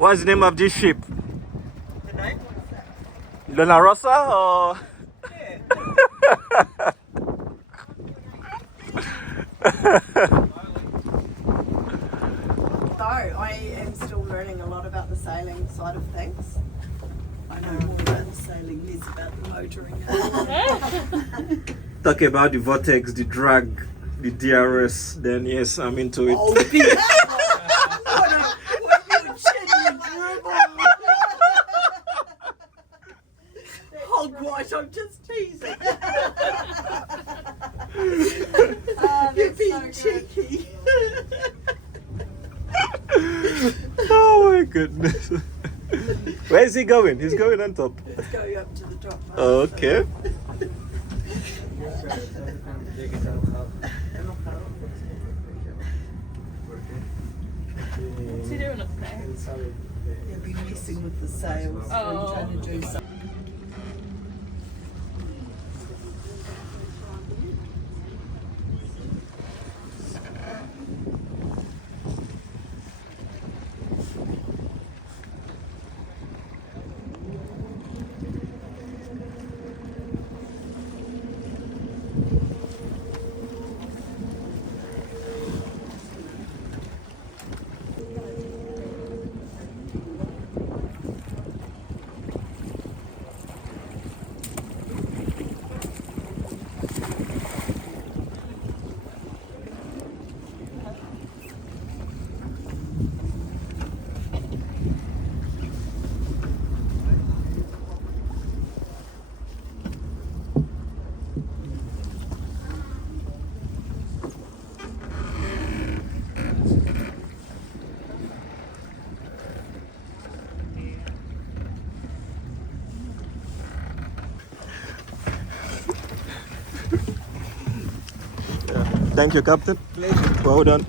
What's the name of this ship? The name? Luna Rossa or? So I am still learning a lot about the sailing side of things. I know more about the sailing, less about the motoring. Talk about the vortex, the drag, the DRS, then yes, I'm into it. Oh, what you chinny dribble! Hogwash, I'm just teasing. You're being cheeky. Oh my goodness. Where is he going? He's going on top. Let's go up to the top. Okay. What's he doing up there? He'll be messing with the sails. Oh. Trying to do something. Thank you, Captain. Well done.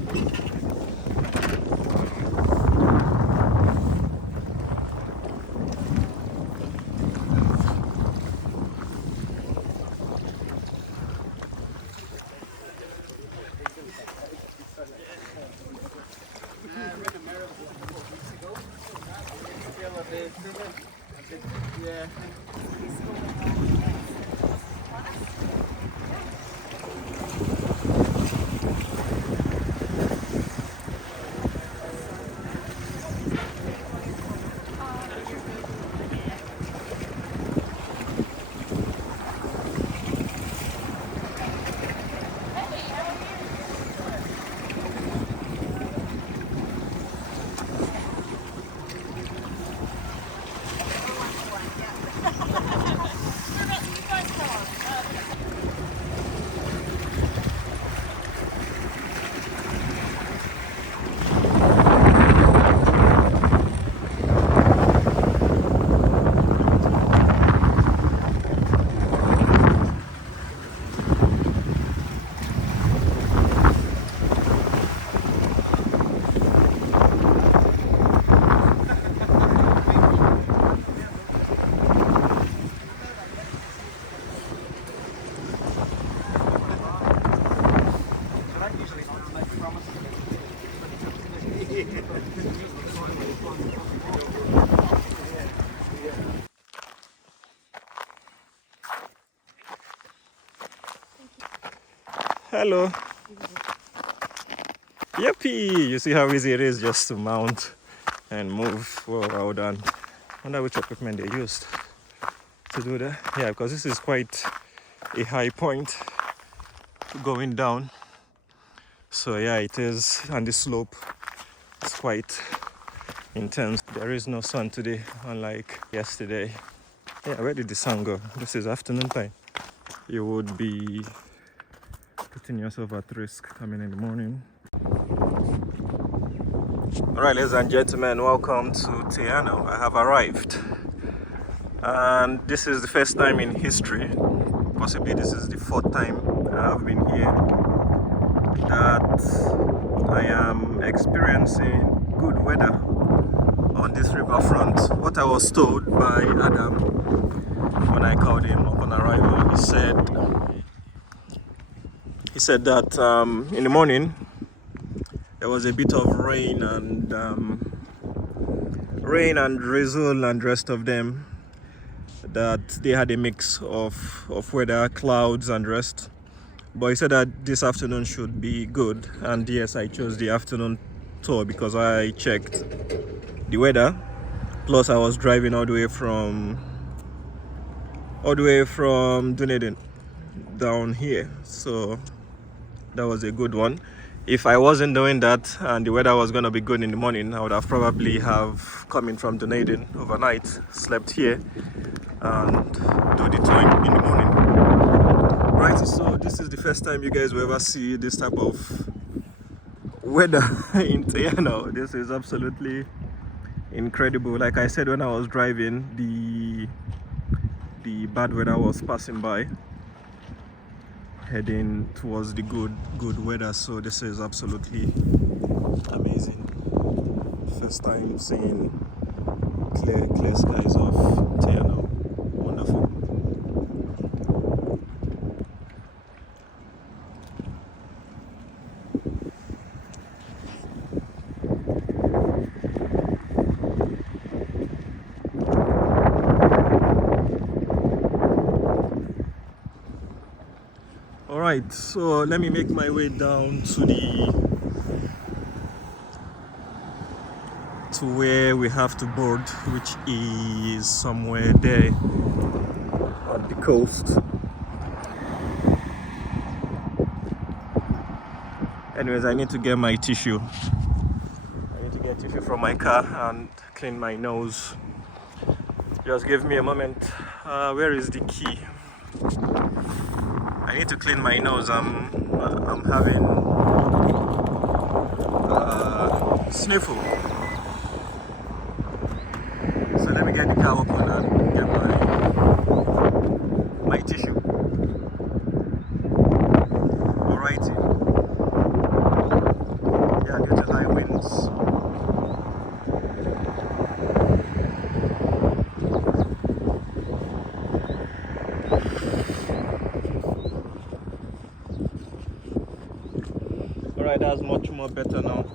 Hello. Yippee! You see how easy it is just to mount and move. Well done. I wonder which equipment they used to do that. Yeah, because this is quite a high point going down. So yeah, it is, and the slope is quite intense. There is no sun today, unlike yesterday. Yeah, where did the sun go? This is afternoon time. You would be putting yourself at risk coming in the morning. Alright, ladies and gentlemen, welcome to Te Anau. I have arrived. And this is the first time in history, possibly this is the fourth time I have been here, that I am experiencing good weather on this riverfront. What I was told by Adam when I called him upon arrival, he said that in the morning there was a bit of rain and rain and drizzle and rest of them, that they had a mix of weather, clouds and rest. But he said that this afternoon should be good, and yes, I chose the afternoon tour because I checked the weather. Plus I was driving all the way from Dunedin down here, so that was a good one. If I wasn't doing that and the weather was going to be good in the morning, I would have probably have come in from Dunedin overnight, slept here and do the tour in the morning. Right, so this is the first time you guys will ever see this type of weather in Te Anau. This is absolutely incredible. Like I said, when I was driving, the bad weather was passing by, heading towards the good weather. So this is absolutely amazing. First time seeing clear skies of Te Anau. Wonderful. Alright, so let me make my way down to where we have to board, which is somewhere there on the coast. Anyways, I need to get my tissue. I need to get tissue from my car and clean my nose. Just give me a moment. Where is the key? I need to clean my nose. I'm having sniffle. So let me get the car open and get my tissue. Alrighty. Yeah, due to high winds. Alright, that's much more better now.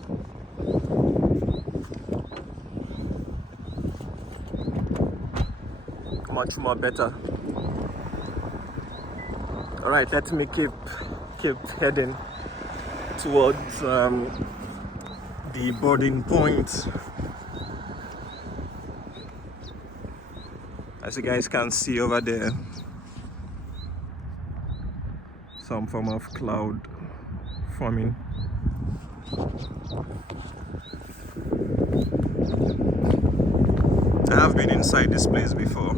Much more better. Alright, let me keep heading towards the boarding point. As you guys can see over there, some form of cloud forming. I have been inside this place before,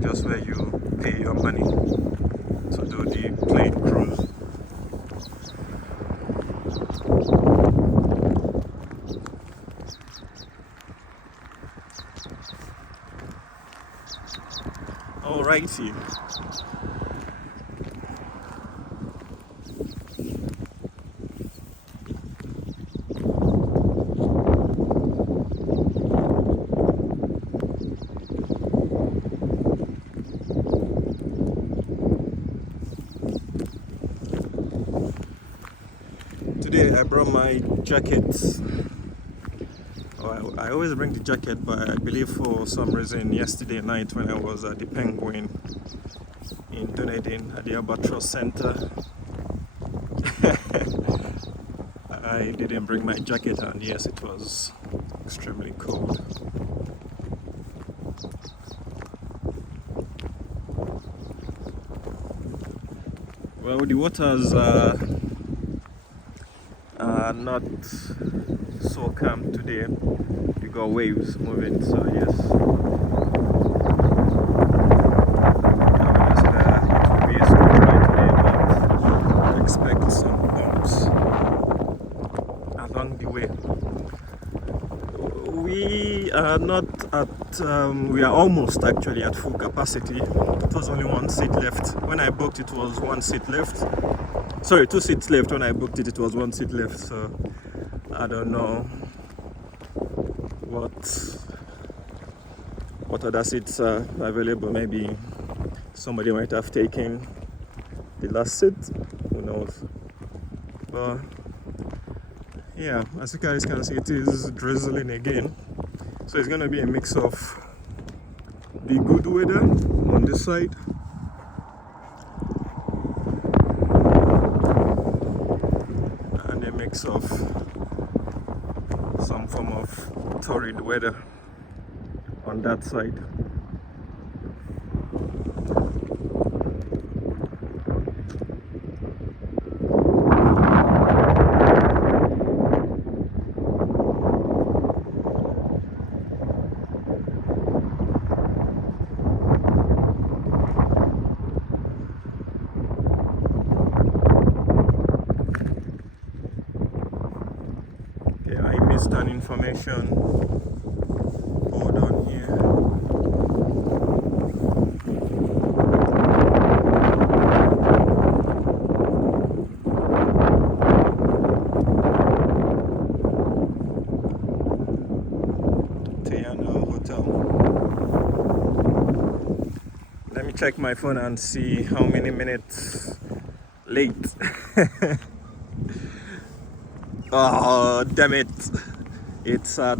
just where you pay your money to do the plane cruise. Alrighty. Today I brought my jacket. I always bring the jacket, but I believe for some reason yesterday night when I was at the Penguin in Dunedin at the Albatross Center, I didn't bring my jacket, and yes, it was extremely cold. Well, the waters are not so calm today. We got waves moving, so yes. It will be a smooth ride today, but expect some bumps along the way. We are not at, we are almost actually at full capacity. It was only one seat left. When I booked it was one seat left. Sorry, 2 seats left. When I booked it, it was 1 seat left. So I don't know what other seats are available. Maybe somebody might have taken the last seat. Who knows? But Yeah, as you guys can see, it is drizzling again. So it's gonna be a mix of the good weather on this side and a mix of some form of torrid weather on that side. Okay, I missed an information board on here. Te Anau Hotel. Let me check my phone and see how many minutes late. Oh, damn it. It's at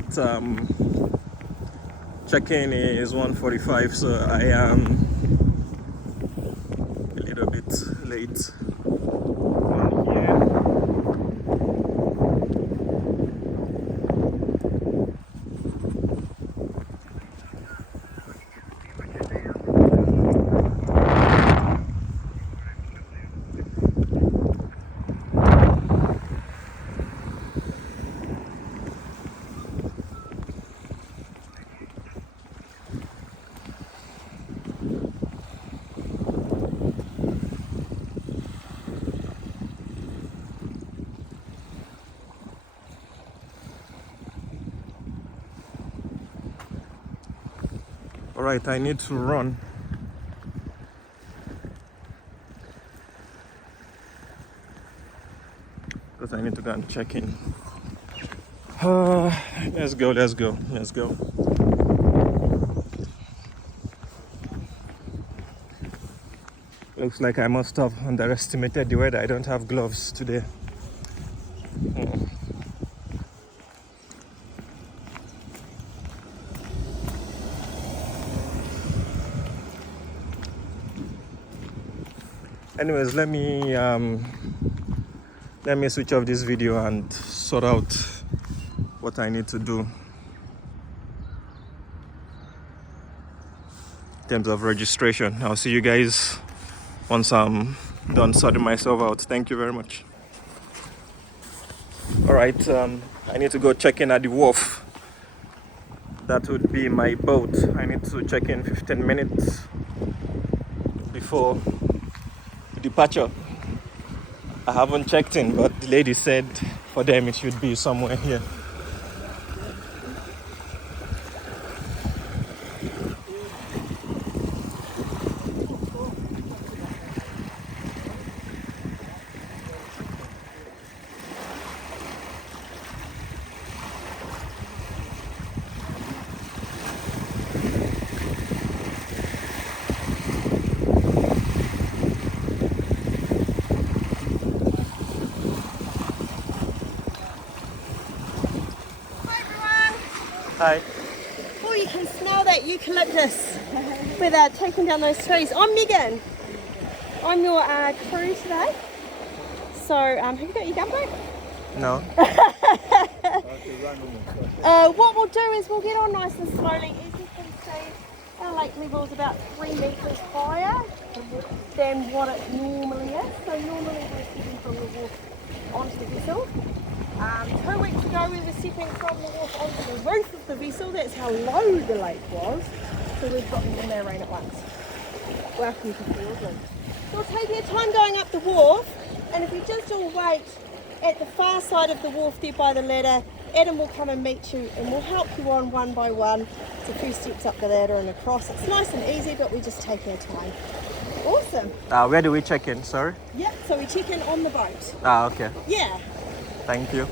check-in is 1:45, so I am a little bit late on here. Alright, I need to run. Because I need to go and check in. Let's go. Looks like I must have underestimated the weather. I don't have gloves today. Anyways, let me switch off this video and sort out what I need to do in terms of registration. I'll see you guys once I'm done sorting myself out. Thank you very much. All right, I need to go check in at the wharf. That would be my boat. I need to check in 15 minutes before departure. I haven't checked in, but the lady said for them it should be somewhere here. Hi. Oh, you can smell that eucalyptus where they're taking down those trees. I'm Megan. I'm your crew today. So, have you got your gumboot? No. What we'll do is we'll get on nice and slowly. As you can see, our lake level is about 3 metres higher than what it normally is. So normally we're stepping from the wharf onto the vessel. 2 weeks ago we were stepping from the wharf onto the roof of the vessel. That's how low the lake was. So we've gotten in there rain at once. Welcome to Fiordland. So it'll take your time going up the wharf, and if you just all wait at the far side of the wharf there by the ladder, Adam will come and meet you and we'll help you on one by one. It's a few steps up the ladder and across. It's nice and easy, but we just take our time. Awesome. Where do we check in? Sorry? Yep, so we check in on the boat. Okay. Yeah. Thank you.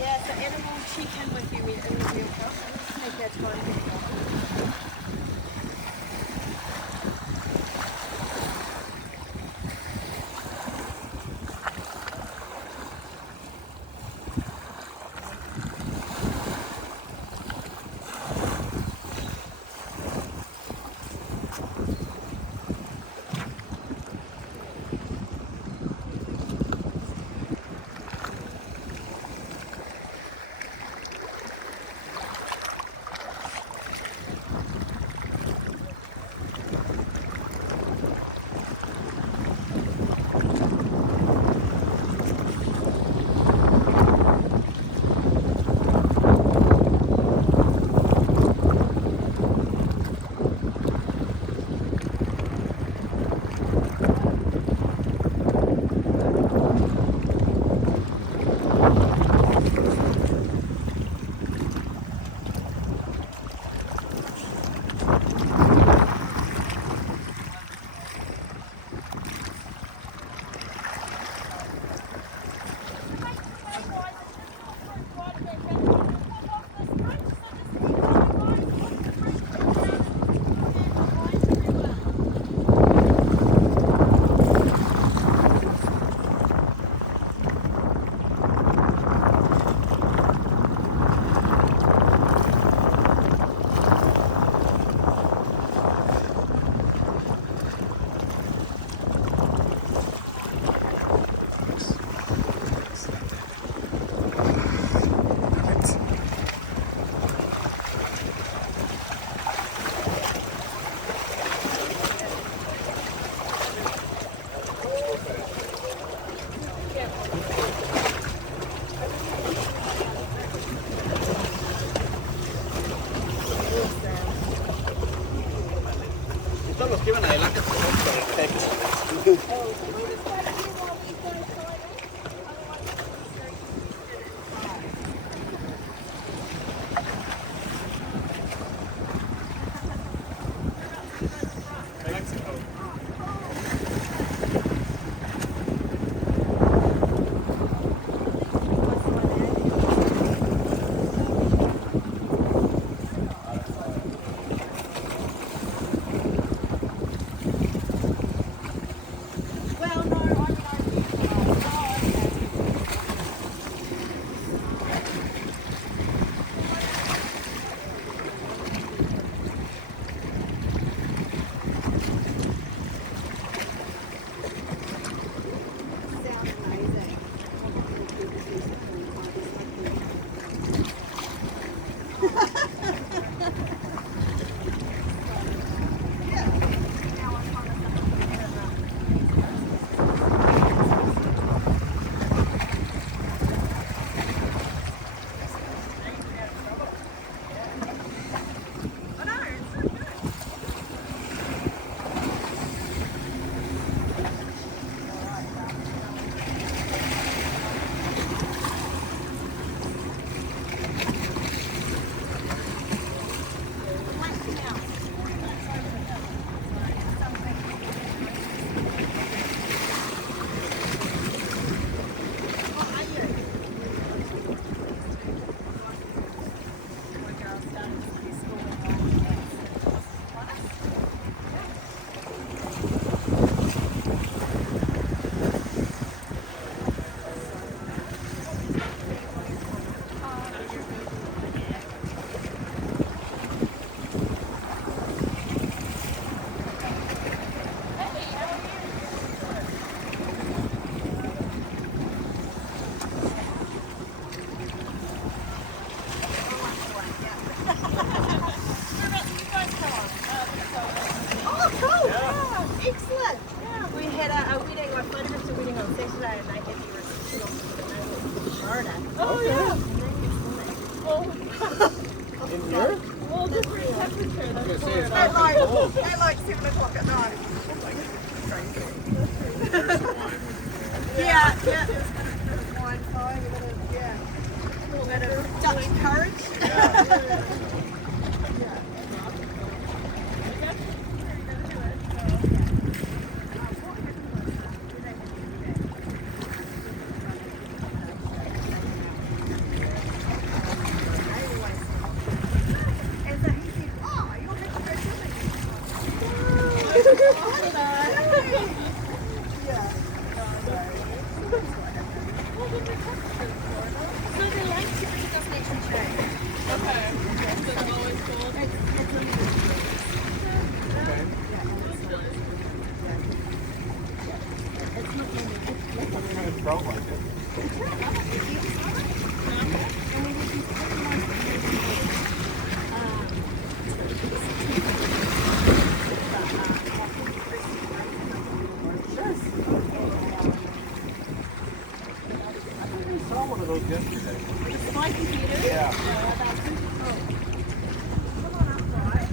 Yeah, so and we'll check in with you in the real house. We'll take our time. At like 7 o'clock at night. Yeah, yeah. There's a bit of wine flowing, a bit of, yeah. A little bit of Dutch courage. like you better. Yeah. Come on up, right?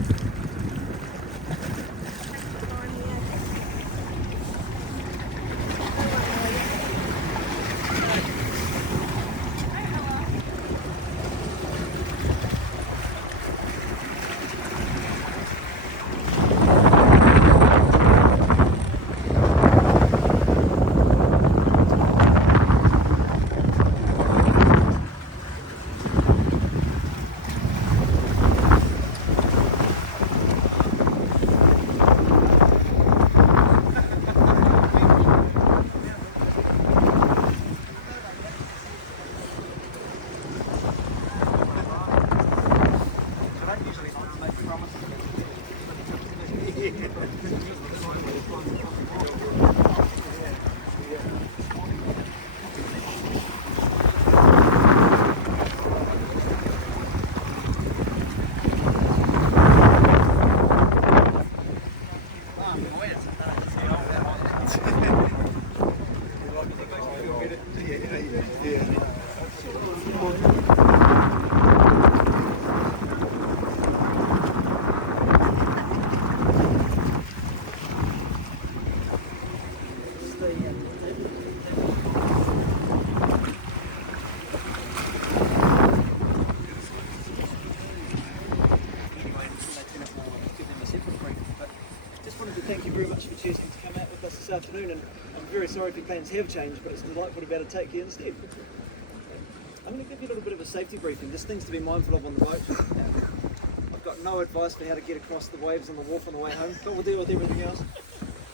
Thank you very much for choosing to come out with us this afternoon, and I'm very sorry if your plans have changed, but it's delightful to be able to take you instead. I'm going to give you a little bit of a safety briefing, just things to be mindful of on the boat. I've got no advice for how to get across the waves on the wharf on the way home, but we'll deal with everything else.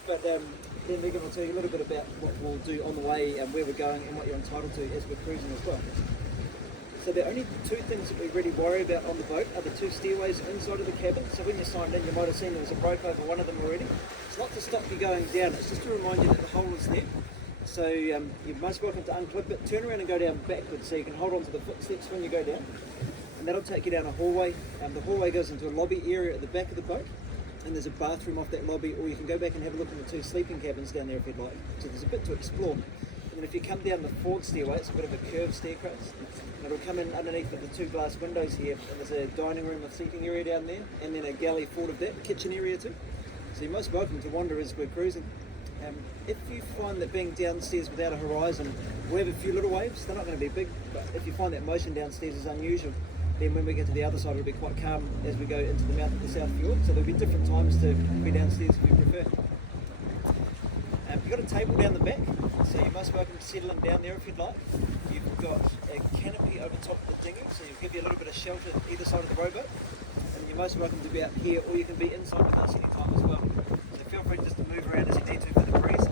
But then Megan will tell you a little bit about what we'll do on the way and where we're going and what you're entitled to as we're cruising as well. So the only two things that we really worry about on the boat are the two stairways inside of the cabin. So when you signed in, you might have seen there was a rope over one of them already. It's not to stop you going down, it's just to remind you that the hole is there. So you're most welcome to unclip it, turn around and go down backwards so you can hold on to the footsteps when you go down. And that'll take you down a hallway. The hallway goes into a lobby area at the back of the boat. And there's a bathroom off that lobby, or you can go back and have a look in the two sleeping cabins down there if you'd like. So there's a bit to explore. And then if you come down the forward stairway, it's a bit of a curved staircase. And it'll come in underneath of the two glass windows here, and there's a dining room, a seating area down there, and then a galley forward of that, a kitchen area too. So you're most welcome to wander as we're cruising. If you find that being downstairs without a horizon, we'll have a few little waves. They're not going to be big, but if you find that motion downstairs is unusual, then when we get to the other side it'll be quite calm as we go into the mouth of the South Fjord. So there'll be different times to be downstairs if you prefer. You've got a table down the back, so you're most welcome to settle in down there if you'd like. You've got a canopy over top of the dinghy, so you'll give you a little bit of shelter either side of the rowboat. And you're most welcome to be out here, or you can be inside with us anytime as well. So feel free just to move around as you need to for the breeze.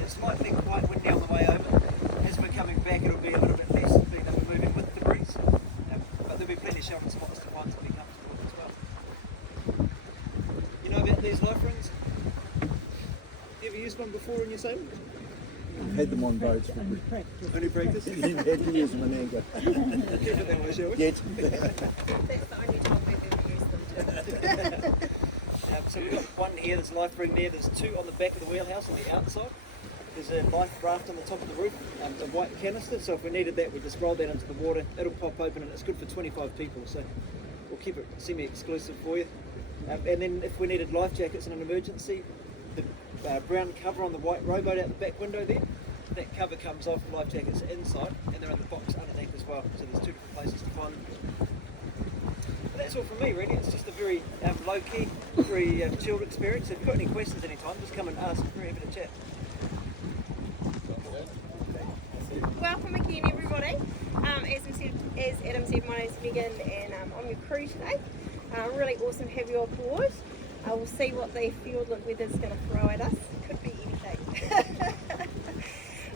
It's slightly quite windy on the way over. As we're coming back, it'll be a little bit less, being that we're moving with the breeze. But there'll be plenty of sheltered spots to find to be comfortable as well. You know about these life rings? You ever used one before in your sailing? Had them on boats. Only practice? You had to use them in anger. Keep it that way, shall we? Yes. That's the only time we've ever used them too. So we've got one here, there's a life ring there, there's two on the back of the wheelhouse on the outside. There's a life raft on the top of the roof, a white canister, so if we needed that we just roll that into the water, it'll pop open and it's good for 25 people, so we'll keep it semi-exclusive for you. And then if we needed life jackets in an emergency, the brown cover on the white rowboat out the back window there, that cover comes off, life jackets are inside and they're in the box underneath as well, so there's two different places to find them. But that's all from me really, it's just a very low-key, very chilled experience. If you've got any questions anytime, just come and ask, I'm very happy to chat. Welcome again, everybody. As Adam said, my name is Megan and I'm on your crew today. Really awesome to have you on board. We'll see what the Fiordland weather is going to throw at us. Could be anything.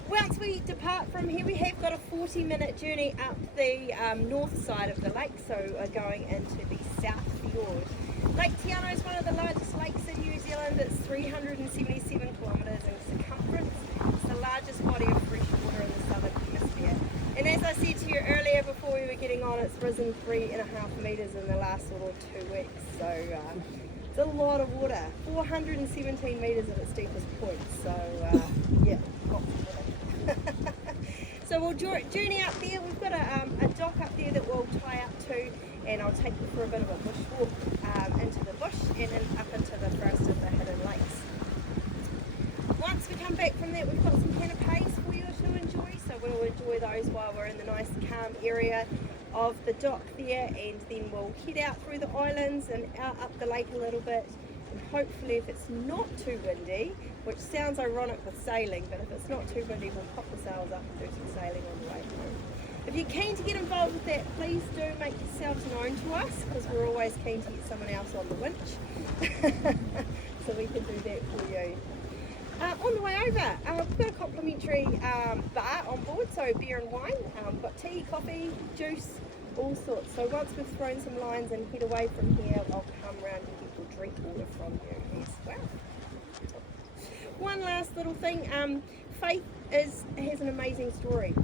Once we depart from here, we have got a 40-minute journey up the north side of the lake, so we're going into the South Fjord. Lake Te Anau is one of the largest lakes in New Zealand. It's 377 kilometres in circumference. It's the largest body of fresh water in the southern hemisphere. And as I said to you earlier before we were getting on, it's risen 3.5 metres in the last sort of 2 weeks. So it's a lot of water, 417 metres at its deepest point. So yeah, lots of water. So we'll journey up there. We've got a dock and I'll take you for a bit of a bushwalk into the bush and then up into the first of the hidden lakes. Once we come back from that, we've got some canapes for you to enjoy, so we'll enjoy those while we're in the nice calm area of the dock there, and then we'll head out through the islands and out up the lake a little bit, and hopefully if it's not too windy, which sounds ironic with sailing, but if it's not too windy we'll pop the sails up and do some sailing on the way home. If you're keen to get involved with that, please do make yourselves known to us, because we're always keen to get someone else on the winch so we can do that for you. On the way over, we've got a complimentary bar on board, so beer and wine. We've got tea, coffee, juice, all sorts. So once we've thrown some lines and head away from here, I'll come round and get your drink water from you as well. One last little thing, Faith has an amazing story.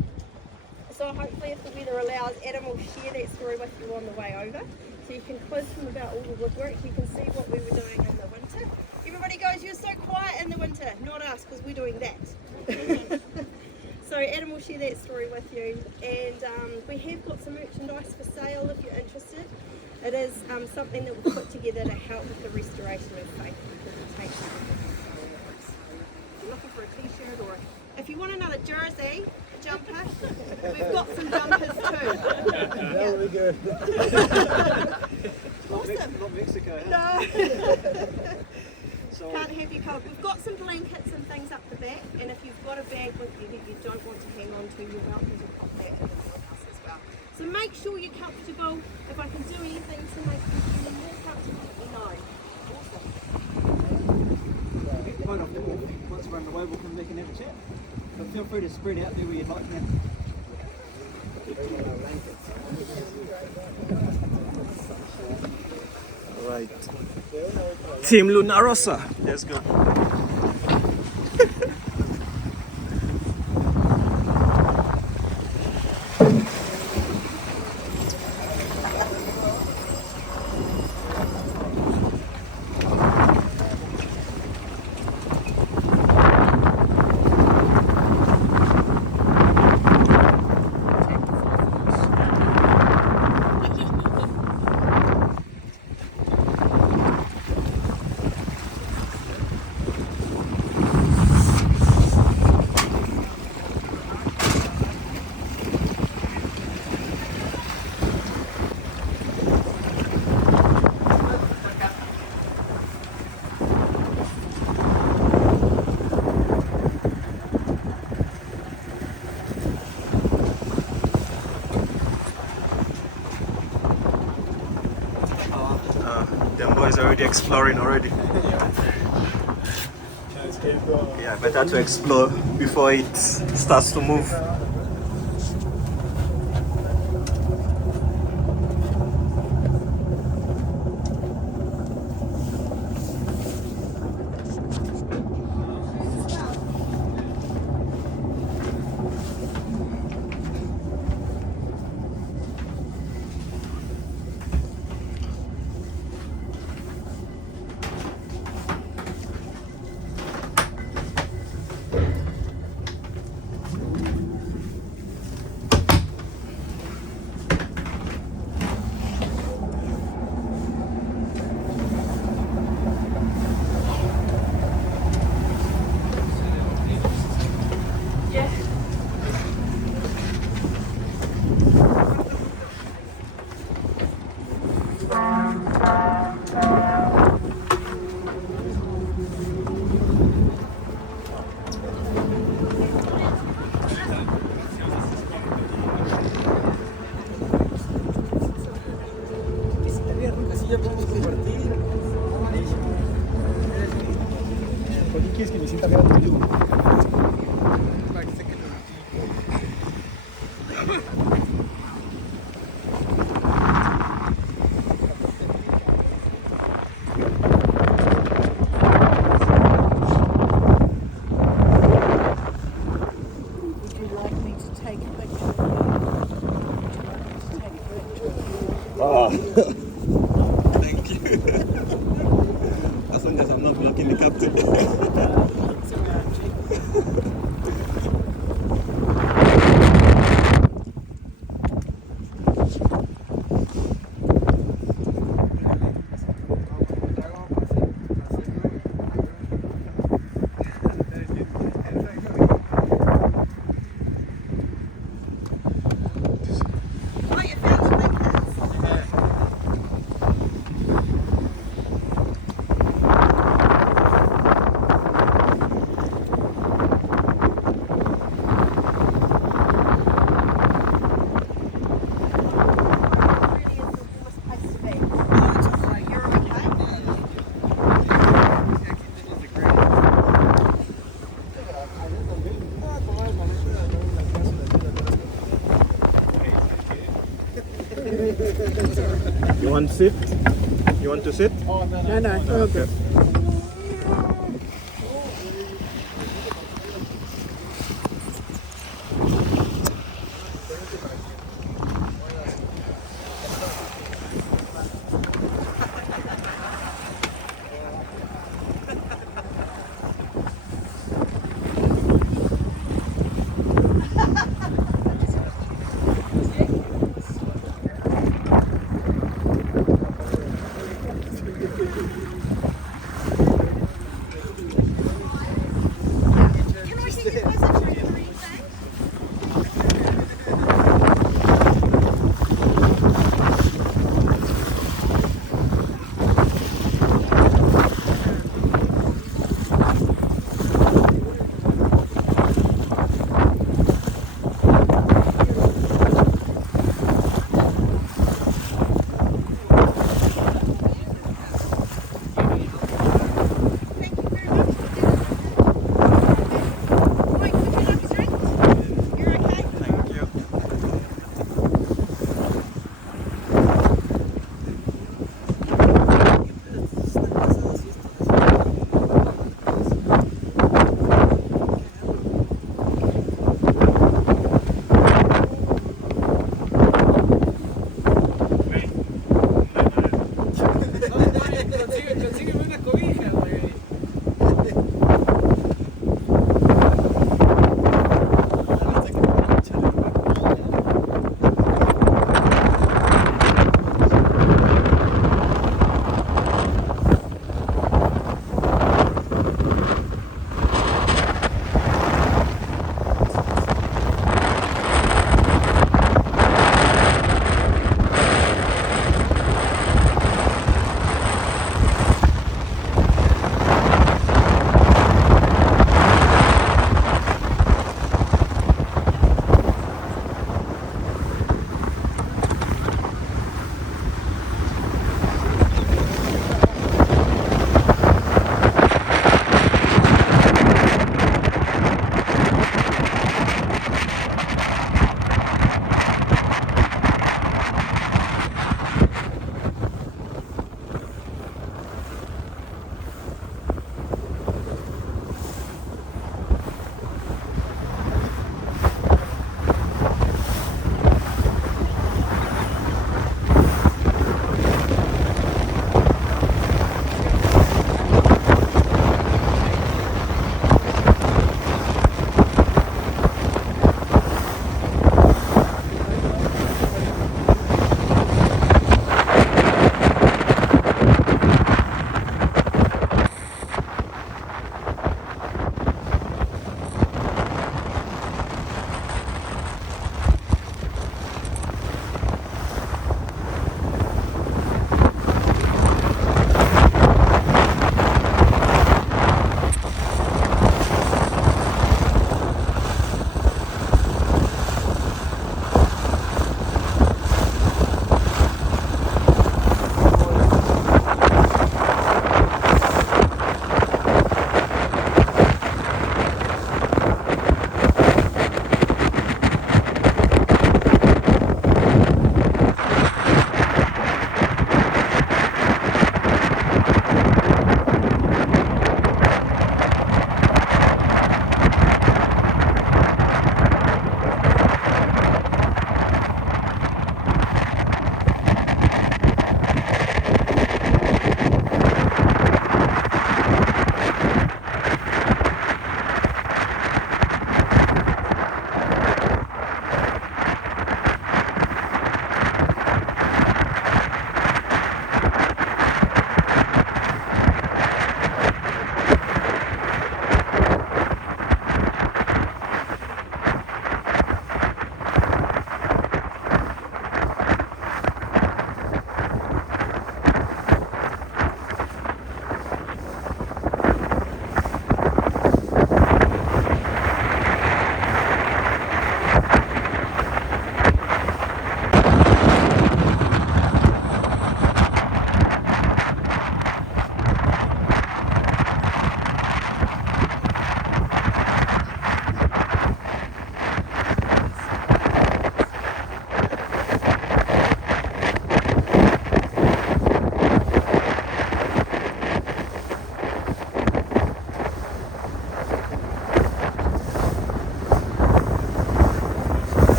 So hopefully if the weather allows, Adam will share that story with you on the way over. So you can quiz him about all the woodwork, you can see what we were doing in the winter. Everybody goes, you're so quiet in the winter. Not us, because we're doing that. So Adam will share that story with you. And we have got some merchandise for sale if you're interested. It is something that we've put together to help with the restoration of Faith, because it takes if you're looking for a t-shirt, or if you want another jersey, a jumper, we've got some jumpers too. Very good. Awesome. Not Mexico, huh? No. So, Can't have you covered. We've got some blankets and things up the back, and if you've got a bag with you that you don't want to hang on to, you're welcome to pop that in the house as well. So make sure you're comfortable. If I can do anything to make you feel more comfortable, let me know. Awesome. quite often, once we're underway, we'll come back and have a chat. But feel free to spread out there where you'd like now. Right. Team Luna Rossa. Let's go. Them boys are already exploring already. Yeah, better to explore before it starts to move. ¿Quieres que me sienta grande yo? Would you like me to take a picture? Thank you. As long as I'm not blocking the captain. You want to sit? You want to sit? No, no. Okay.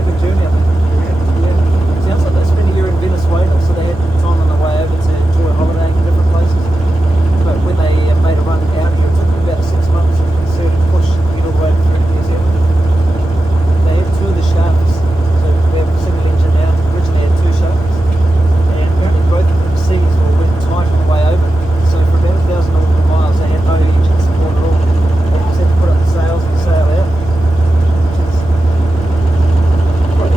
epic journey, I think. Yeah. Sounds like they spent a year in Venezuela, so they had time on the way over to enjoy holidaying in different places. But when they made a run out here, it took them about 6 months of concerted push to get all the way through New Zealand. They had 2 of the shafts, so we have a single engine now, originally had 2 shafts. And apparently both of them seized or went tight on the way over. So for about 1,000 nautical miles, they had no engine support at all. They just had to put up the sails and sail out. Which is quite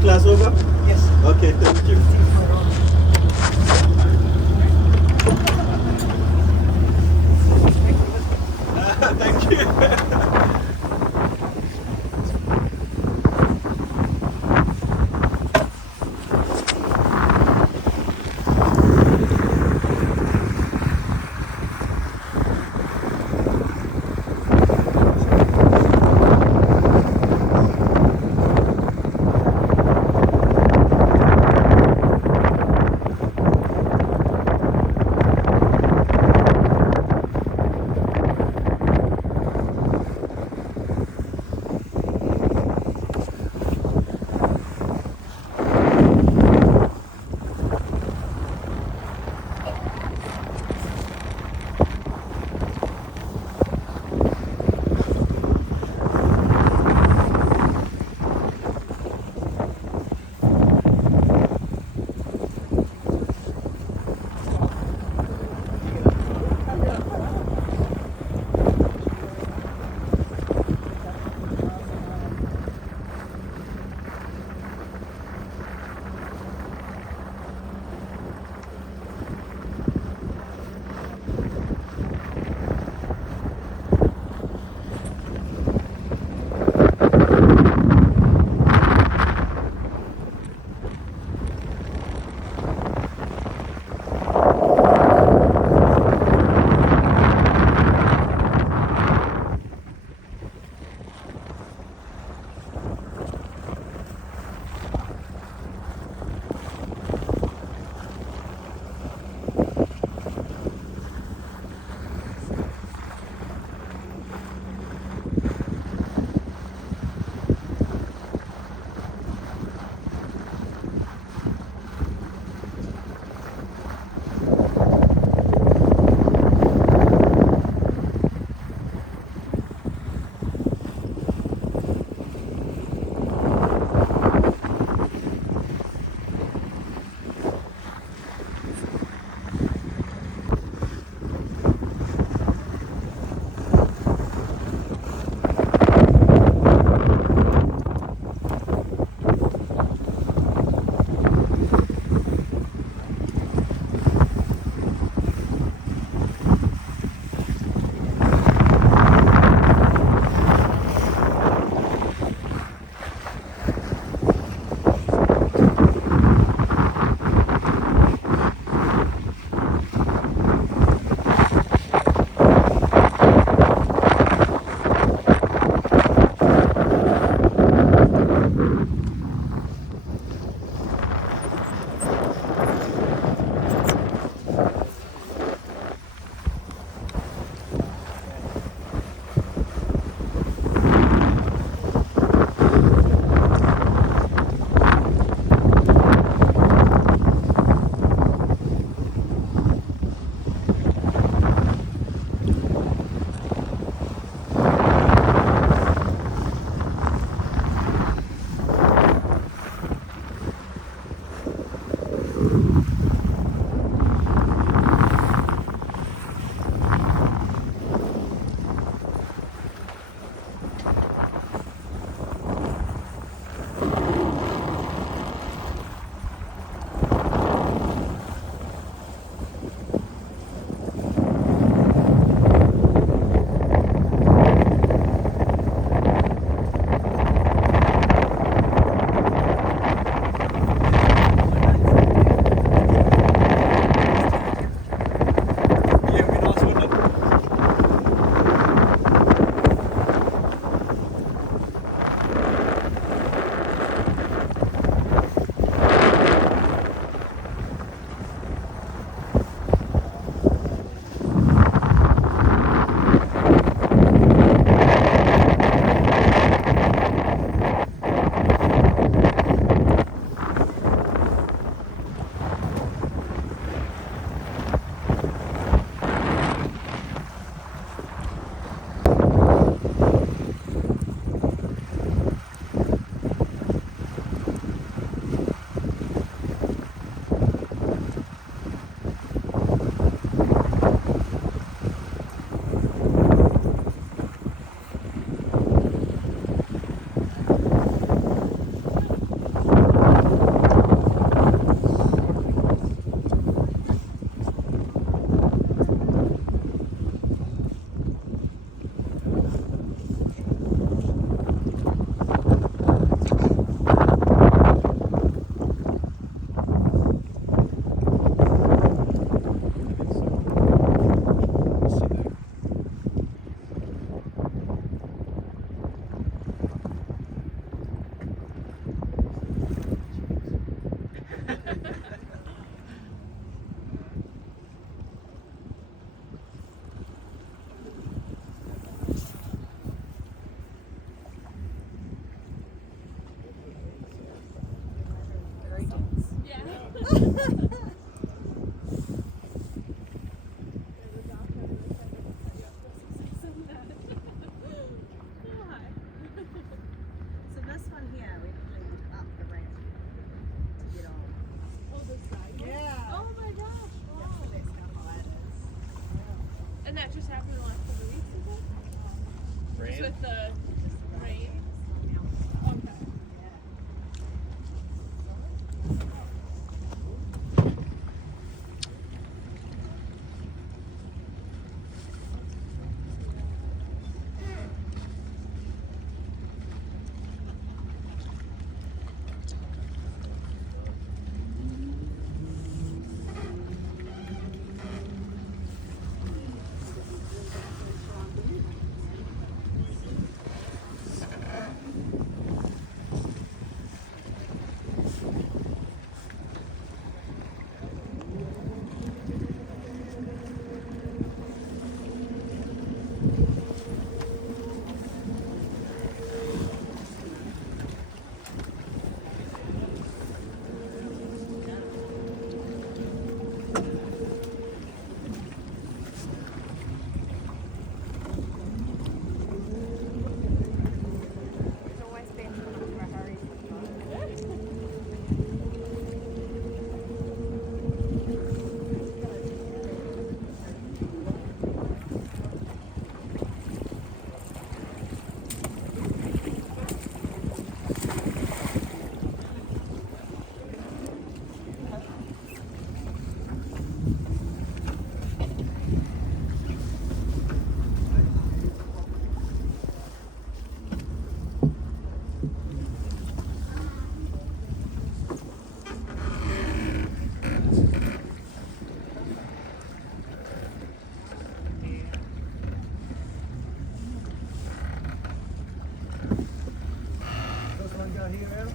class over? Yes. Okay, thank you. Thank you. So this one here, we cleaned up the ramp to get on. Oh, this side. Yeah. Oh my gosh. Wow. That's how high it is. And that just happened the last couple of weeks ago? Just with the rain? Okay. First one go here, Adam.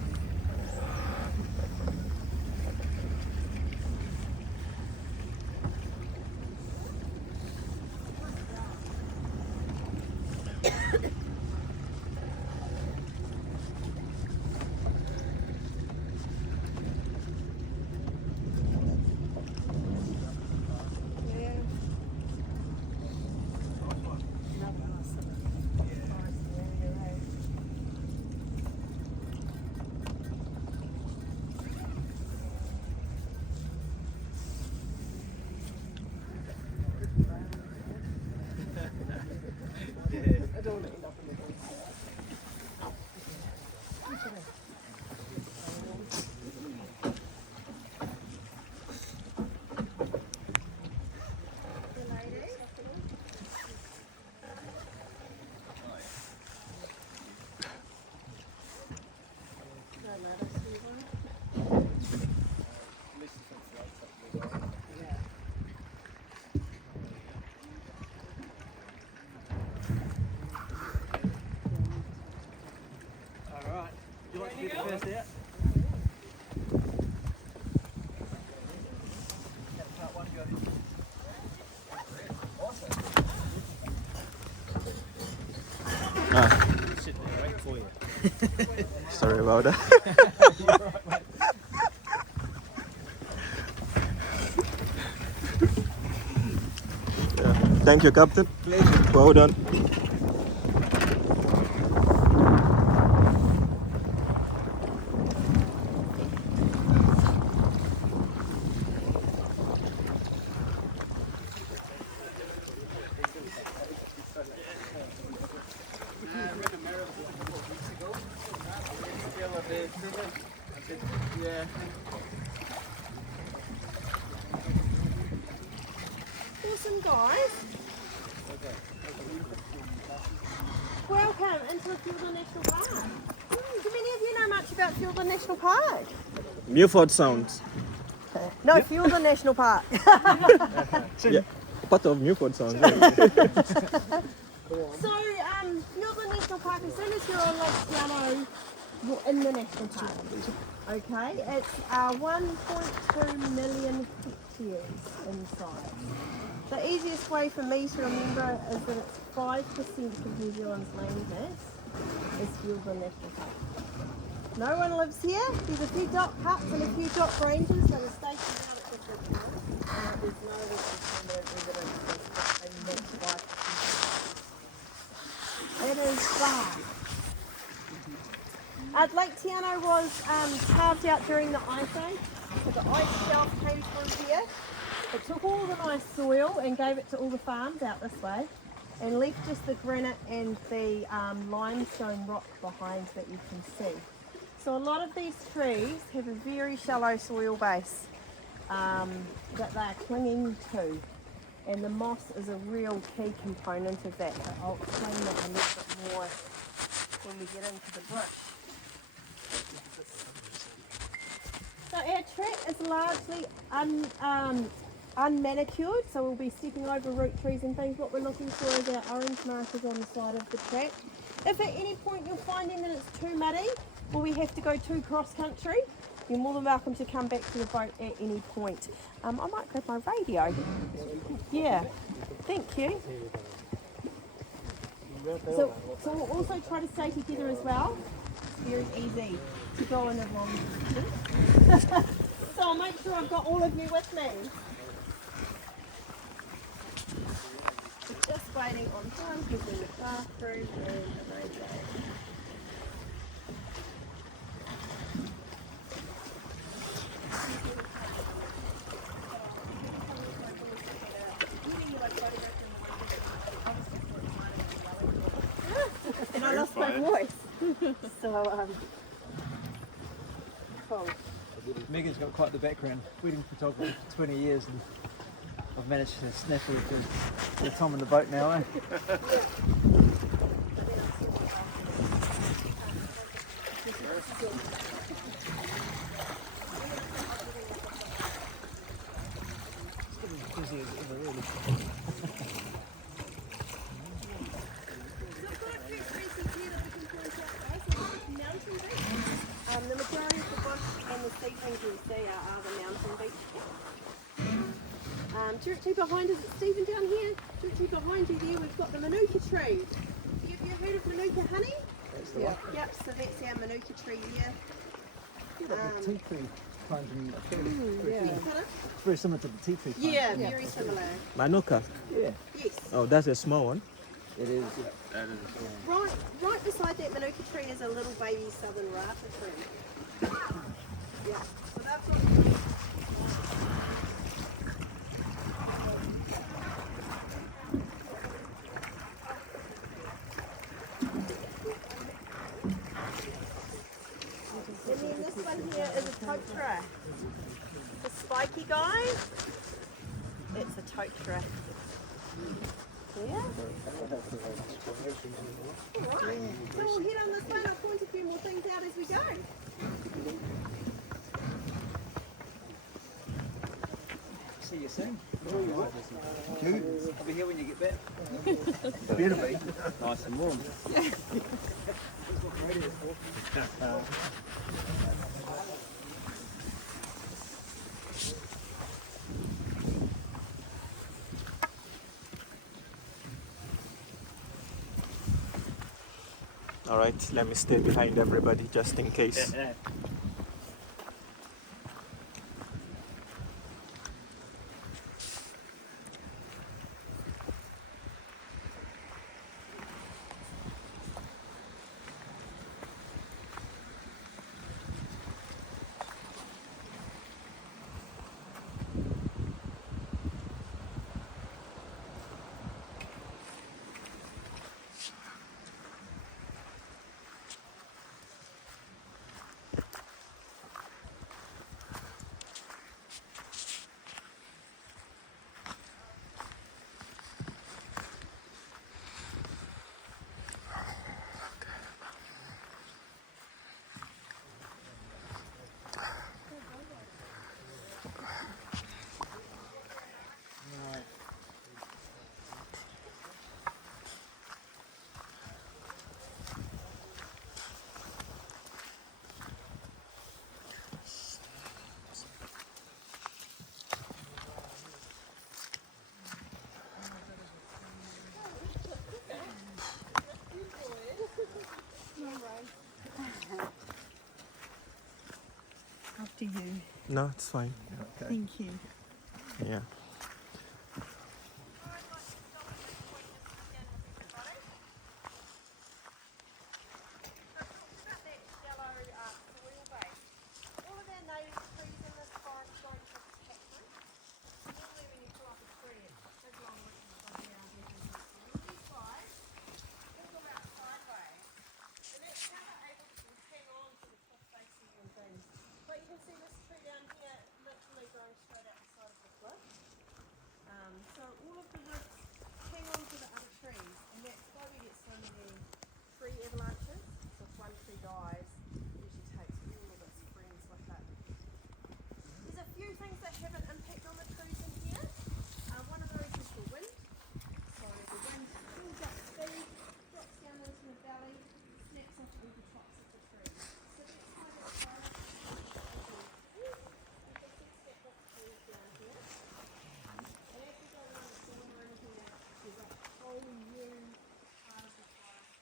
Alright. Would you like to get the first out? Part one, go ahead. Sitting there waiting for you. Sorry about that. Yeah. Thank you, Captain. Pleasure. Well done. Yeah. Awesome, guys. Welcome into Fiordland National Park. Do many of you know much about Fiordland National Park? Milford Sound. No, Fiordland National Park. Yeah. Part of Milford Sound. So, Fiordland National Park, as soon as you're on Lake Te Anau, you're in the national park. Okay, it's 1.2 million hectares in size. The easiest way for me to remember is that it's 5% of New Zealand's land mass is Fiordland National Park. No one lives here. There's a few dock huts and a few dock ranges that are stationed out at different times. There's no permanent residences. It is far. Lake Te Anau was carved out during the Ice Age. So the ice shelf came through here. It took all the nice soil and gave it to all the farms out this way, and left just the granite and the limestone rock behind that you can see. So a lot of these trees have a very shallow soil base that they're clinging to, and the moss is a real key component of that. But I'll explain that a little bit more when we get into the bush. So our track is largely unmanicured, so we'll be stepping over root trees and things. What we're looking for is our orange markers on the side of the track. If at any point you're finding that it's too muddy or we have to go too cross country, you're more than welcome to come back to the boat at any point. I might grab my radio. Yeah, thank you. So we'll also try to stay together as well. It's very easy to go in a long distance. So I'll make sure I've got all of you with me. We're just waiting on time between the bathroom and the radio. And I lost my voice. So, cool. Megan's got quite the background, wedding photography for 20 years, and I've managed to snaffle her to Tom in the boat now, eh? The majority of the bush and the seedlings you see are the mountain beach. Directly behind us, Stephen down here, directly behind you there, we've got the manuka tree. Have you heard of manuka honey? Yep, so that's our manuka tree here. Tea tree planting. Yeah. It's very similar to the tea tree plant. Yeah, very similar. Manuka. Yeah. Yes. Oh, that's a small one. It is. Right beside that manuka tree is a little baby southern rata tree. Yeah. So that's what and then this one here is a totara. The spiky guy, it's a totara. Yeah. Alright, so we'll head on this way and I'll point a few more things out as we go. See you soon. I'll be here when you get back. Better be. Nice and warm. All right, let me stay behind everybody just in case. After you. No, it's fine. Thank you. Yeah. But you can see this tree down here literally growing straight out the side of the cliff. So all of the roots hang on to the other trees, and that's why we get so many tree avalanches. So if one tree dies, it usually takes all of its friends with it. There's a few things that have an impact on the trees in here. One of those is the wind. So the wind pulls up speed, drops down into the valley, snaps off all the tops of the trees. So that's why that's down here. And as we go around the corner in here, there's a whole new part of the forest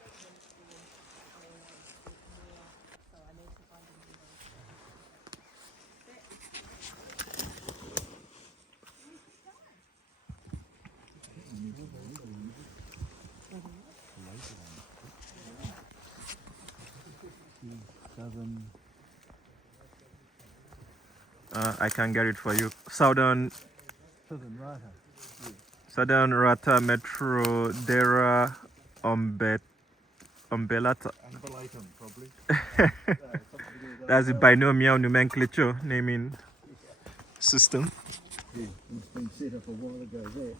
where we can dig into and get more. So I need to find a new one. I can get it for you. Southern Southern Rata. Rata Metro Dera Umbelata. Unbelatum, probably. That's the binomial nomenclature naming system. Yeah, it's been set up a while ago there.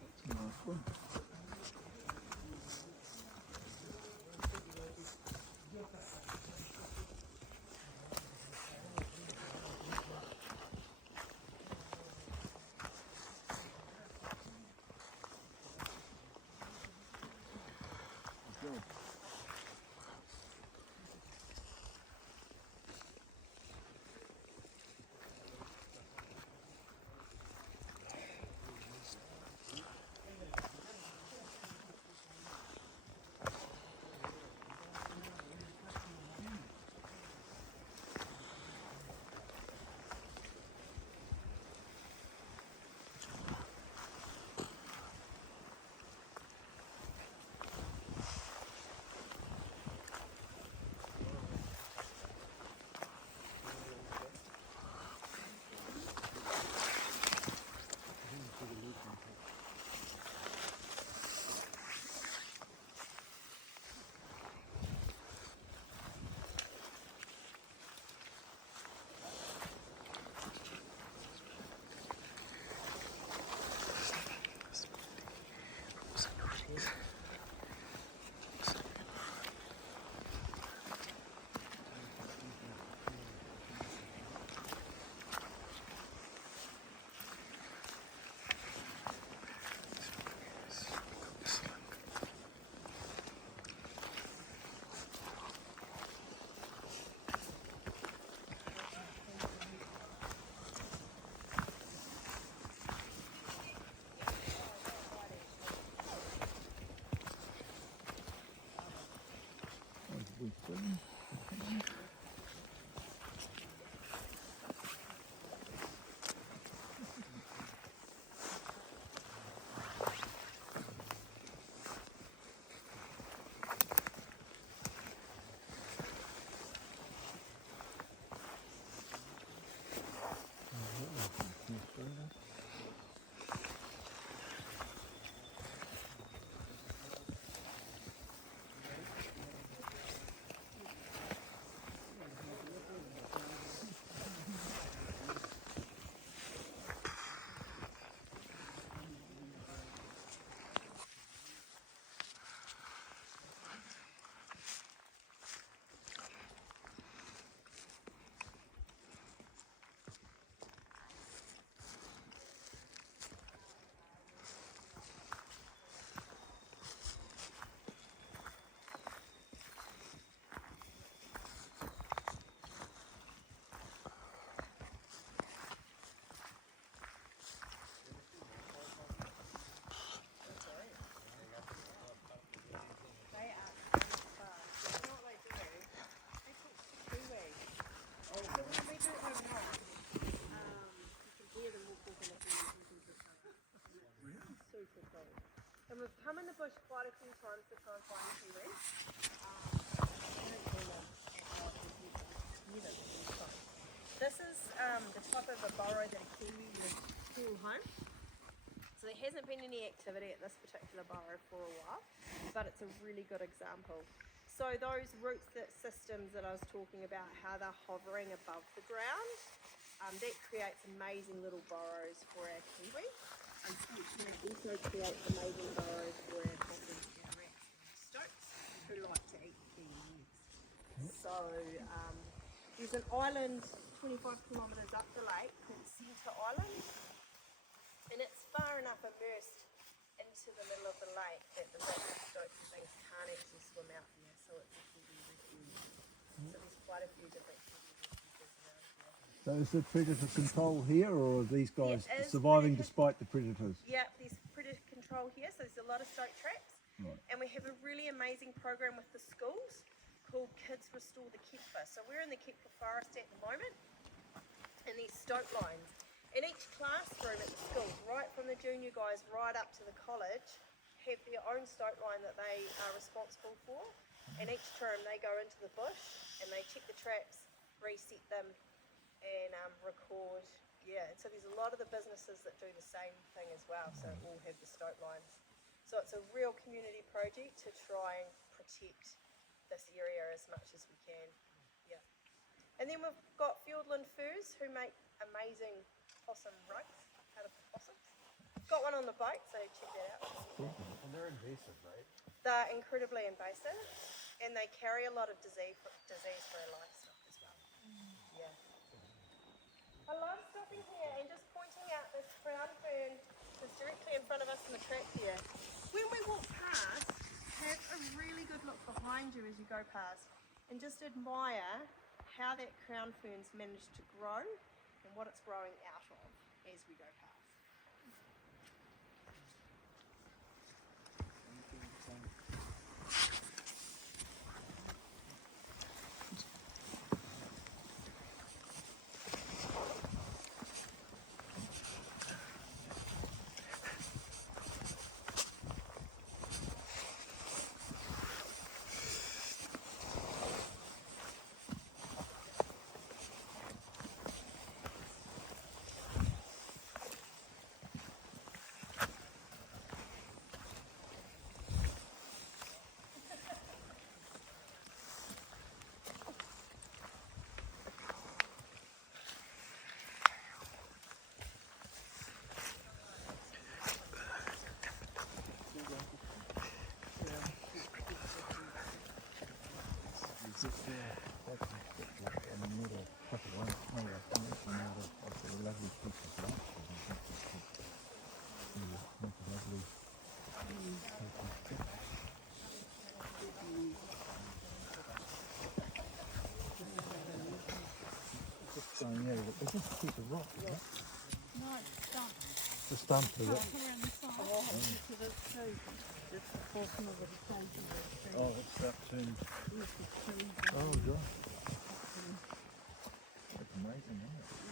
That's a nice one. come in the bush quite a few times to try and find kiwis. This is the type of a burrow that a kiwi would call home. So there hasn't been any activity at this particular burrow for a while, but it's a really good example. So those root systems that I was talking about, how they're hovering above the ground, that creates amazing little burrows for our kiwi. Unfortunately, it also creates amazing burrows for our possums and rats and stoats who like to eat kiwi eggs. So there's an island 25 kilometres up the lake called Centre Island, and it's far enough immersed into the middle of the lake that the rats and stoats and things can't actually swim out there, so it's a kiwi refuge. So there's quite a few different kiwi refuges around here. So is the predator control here, or are these guys Yeah, it is surviving predator- despite the predators? Yeah, there's predator control here, so there's a lot of stoat traps. Right. And we have a really amazing program with the schools called Kids Restore the Kepfer. So we're in the Kepfer forest at the moment, and these stoat lines. And each classroom at the school, right from the junior guys right up to the college, have their own stoat line that they are responsible for. And each term they go into the bush and they check the traps, reset them, and record. Yeah, and so there's a lot of the businesses that do the same thing as well, so all have the stoat lines. So it's a real community project to try and protect this area as much as we can. Yeah. And then we've got Fiordland Furs, who make amazing possum rugs out of the possums. Got one on the boat, so check that out. And they're invasive, right? They're incredibly invasive, and they carry a lot of disease for our livestock as well. Yeah. I love stopping here and just pointing out this crown fern that's directly in front of us in the track here. When we walk past, have a really good look behind you as you go past and just admire how that crown fern's managed to grow and what it's growing out of as we go past. So yeah, it's just a piece of rock, isn't it? No, it's stump. The stump of it. Put around the side. So that's it's a portion of it, the same thing. Oh, it's that too. This is tree. Oh, God. That's amazing, isn't it?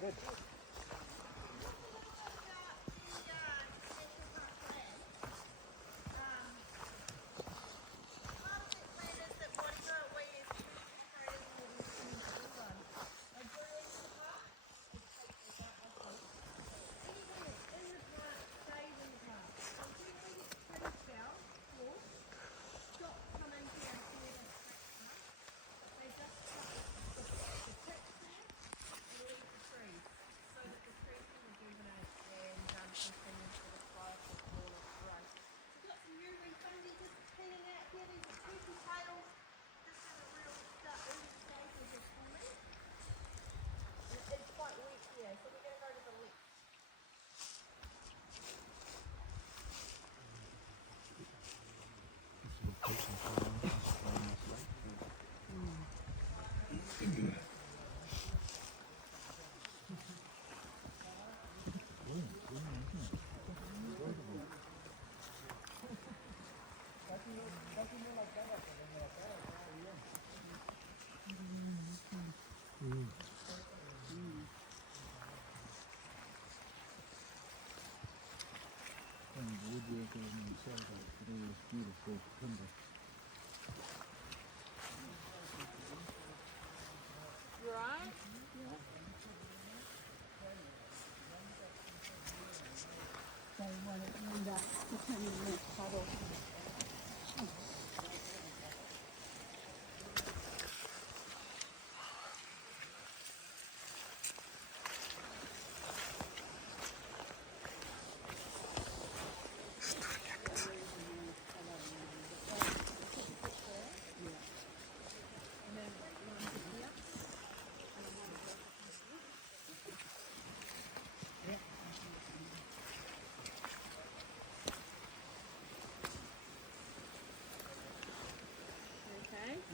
good. woodworking and celebrate with all this beautiful timber. Right? They want it to end up becoming a puddle. Okay.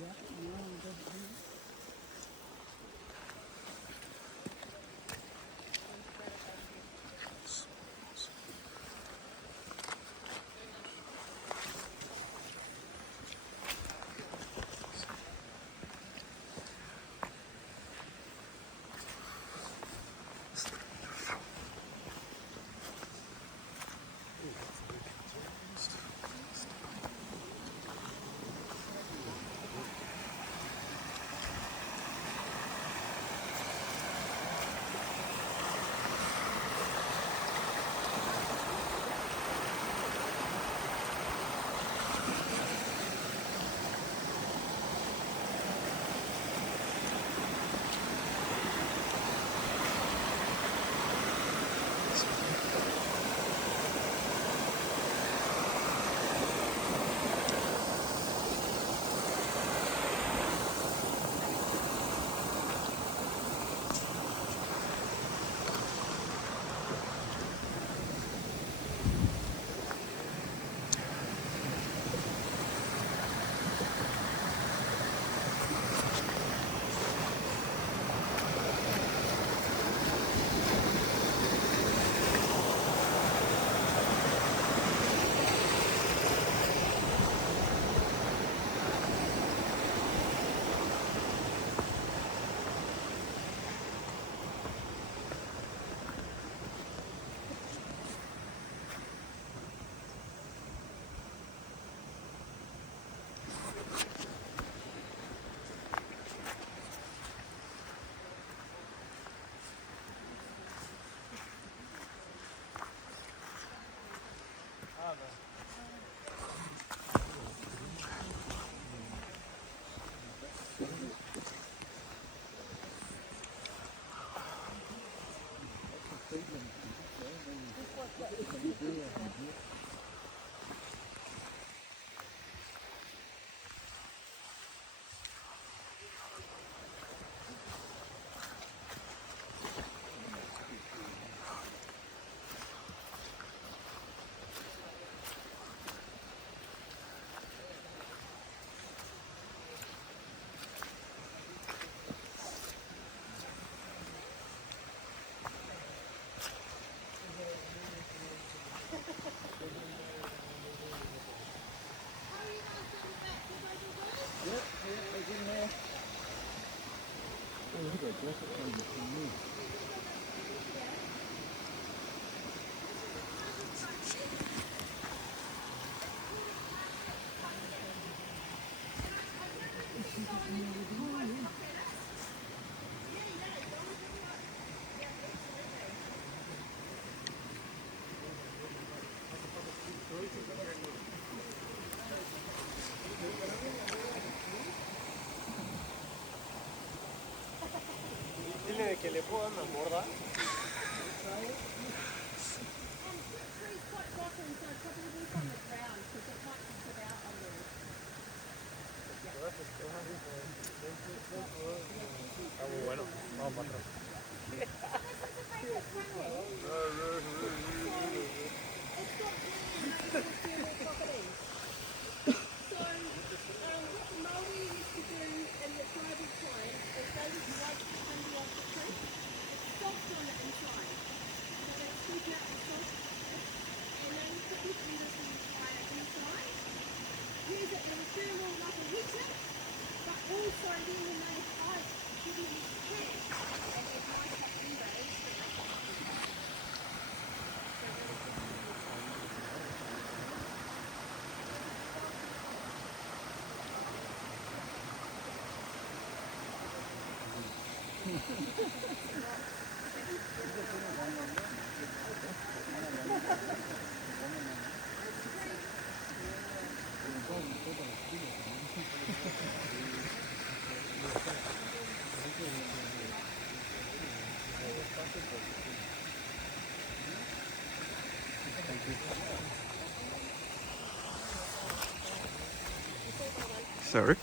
Sorry.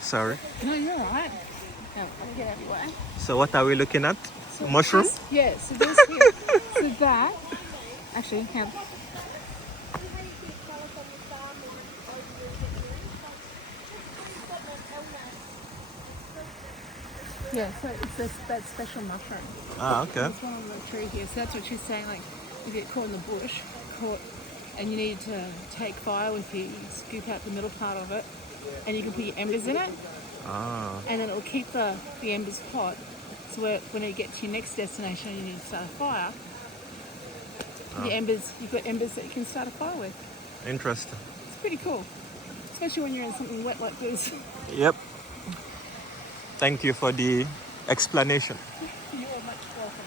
Sorry. No, you're alright. No, I'll get out of your way. So what are we looking at? Mushroom? Yeah, so this here. So that, actually, have. Yeah, so it's that special mushroom. Ah, okay. There's one on the tree here. So that's what she's saying, like, if you get caught in the bush, and you need to take fire with you, you scoop out the middle part of it, and you can put your embers in it, Ah, and then it will keep the embers hot. So when you get to your next destination and you need to start a fire, the embers, you've got embers that you can start a fire with. interesting. It's pretty cool, especially when you're in something wet like this. Yep. Thank you for the explanation. You're much welcome.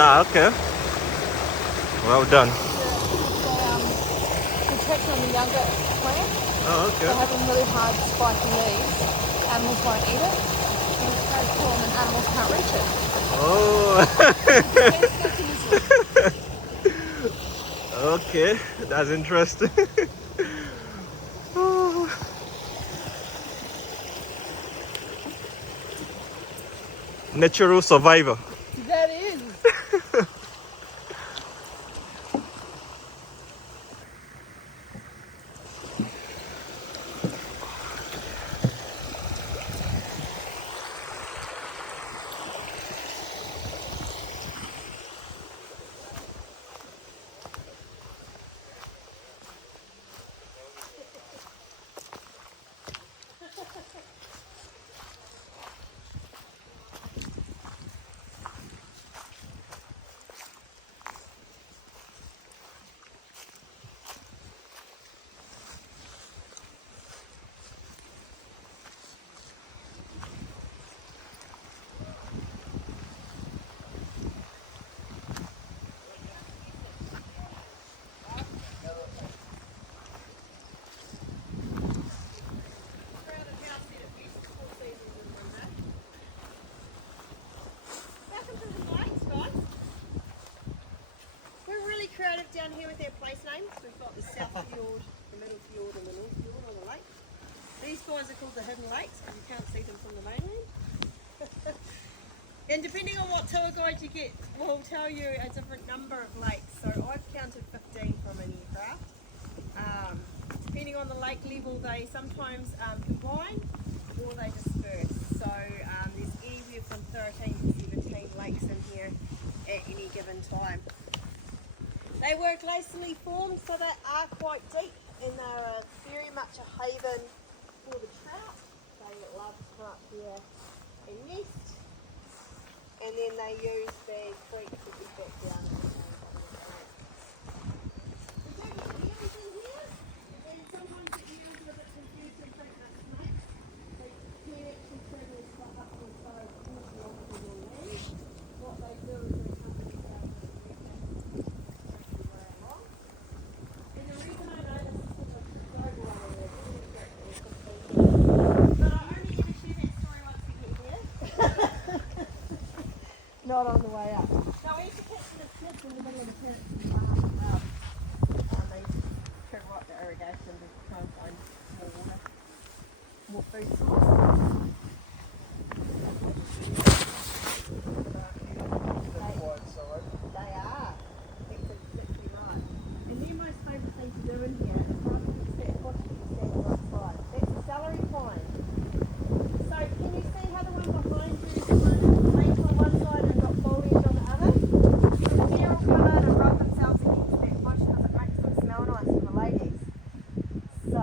Ah, okay. Well done. Protection on the younger plant. Oh, They okay. have them really hard, spiky leaves. Animals won't eat it. And it's so cool, and animals can't reach it. Oh. Okay, that's interesting. Oh. Natural survivor. That is. the South Fjord, the Middle Fjord and the North Fjord on the lake. These guys are called the hidden lakes because you can't see them from the mainland. And depending on what tour guide you get, will tell you a different number of lakes. So I've counted 15 from an aircraft. Depending on the lake level, they sometimes combine or they disperse. So there's anywhere from 13 to 17 lakes in here at any given time. They were glacially formed, so they are quite deep, and they're very much a haven for the trout. They love to come up here and nest, and then they use the creek to get back down. We do get eels in here, and sometimes the eels are a bit confused and think they're snakes. They can actually travel up to the side of the land. What they do is they come to the south of the creek and way along. And the reason I know this is because I took over one of their but I only ever share that story once we get here. Not on the way up. So we used to catch the snips in the middle of the tent. They travel up the irrigation to try and find more water, more food source. They are. That's exactly right. And their most favourite thing to do in here is right to set what you stand on one side. That's a celery pine. So can you see how the one behind you is leaves on one side and got foliage on the other? So the deer will come in and rub themselves against that bush because it makes them smell nice for the ladies. So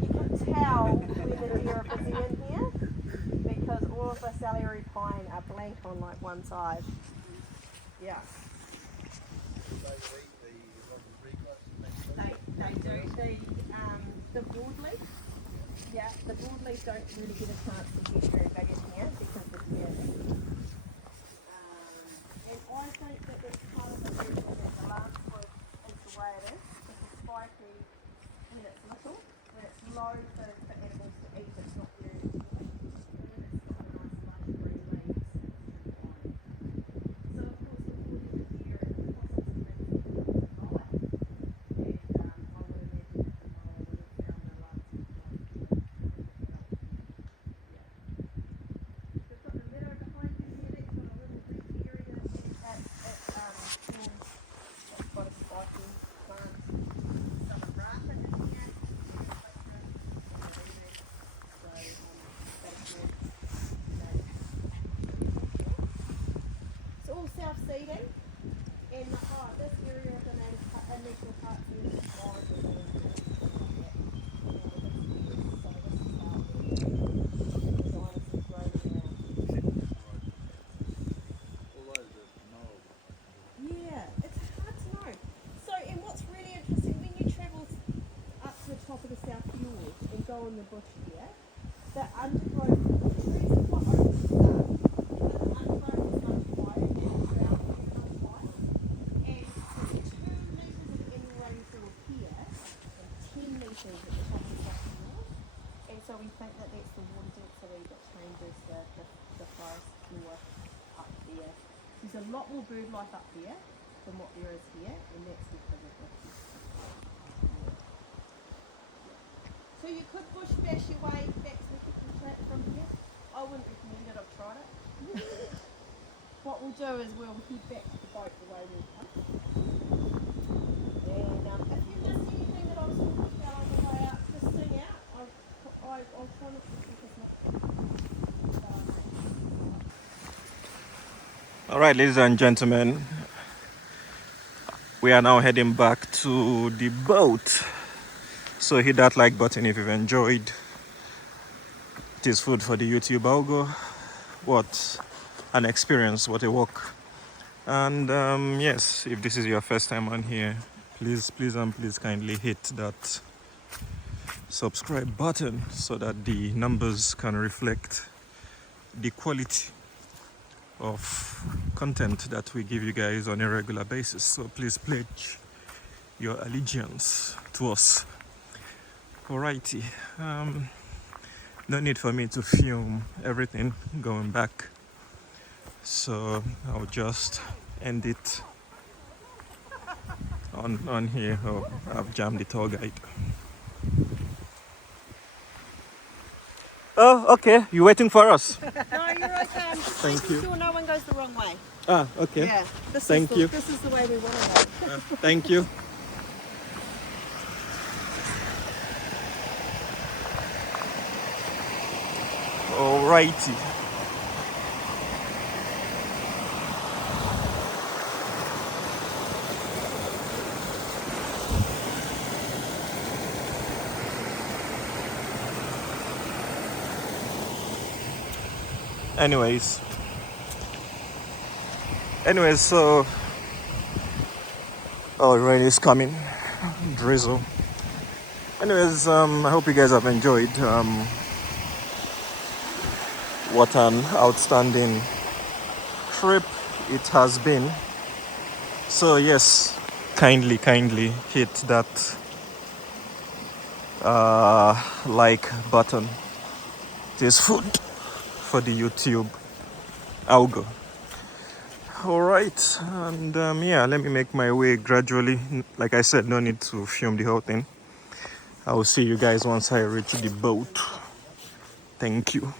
you can tell when the deer are busy in here because all of the celery pine are blank on like one side. Yeah. They do. The broadleaf. Yeah, the broadleaf don't really get a chance to get very big in here because the deer. And I think that that's part of the reason that the lancewood is the way it is. It's spiky when it's little, when it's low for animals to eat. It's not very. Self-seeding, and this area of the national park is yeah, it's hard to know. So, and what's really interesting, when you travel up to the top of the South Fjord and go in the bush here, the undergrowth, the trees are quite open to start, but the undergrowth is much higher than the ground is much higher. And there's 2 metres of any rainfall here and 10 metres at the top of the South Fjord. And so we think that that's the water density that changes the forest floor up there. There's a lot more bird life up there than what there is here, and that's because of this. So you could bush bash your way back to the kitchen track from here. I wouldn't recommend it, I've tried it. What we'll do is we'll head back to the boat the way we'll come. And if you missed anything that I was talking about on the way up, just sing out. I'll try not to think as much. Alright, ladies and gentlemen, we are now heading back to the boat. So hit that like button if you've enjoyed. It is food for the YouTube algo. What an experience, what a walk. And yes, if this is your first time on here, please kindly hit that subscribe button so that the numbers can reflect the quality of content that we give you guys on a regular basis. So please pledge your allegiance to us. Alrighty, no need for me to film everything going back, so I'll just end it on here. Oh, I've jammed the tour guide. Oh, okay. You waiting for us? No, you're okay. I'm just Thank making you. sure no one goes the wrong way. Ah, okay. Yeah. This Thank is you. This is the way we want to go. Thank you. Alrighty. Anyways, so rain is coming, drizzle. Anyways, I hope you guys have enjoyed. What an outstanding trip it has been. So yes, kindly hit that like button. It is food for the YouTube algo. Alright, and yeah, let me make my way gradually. Like I said, no need to film the whole thing. I will see you guys once I reach the boat. Thank you.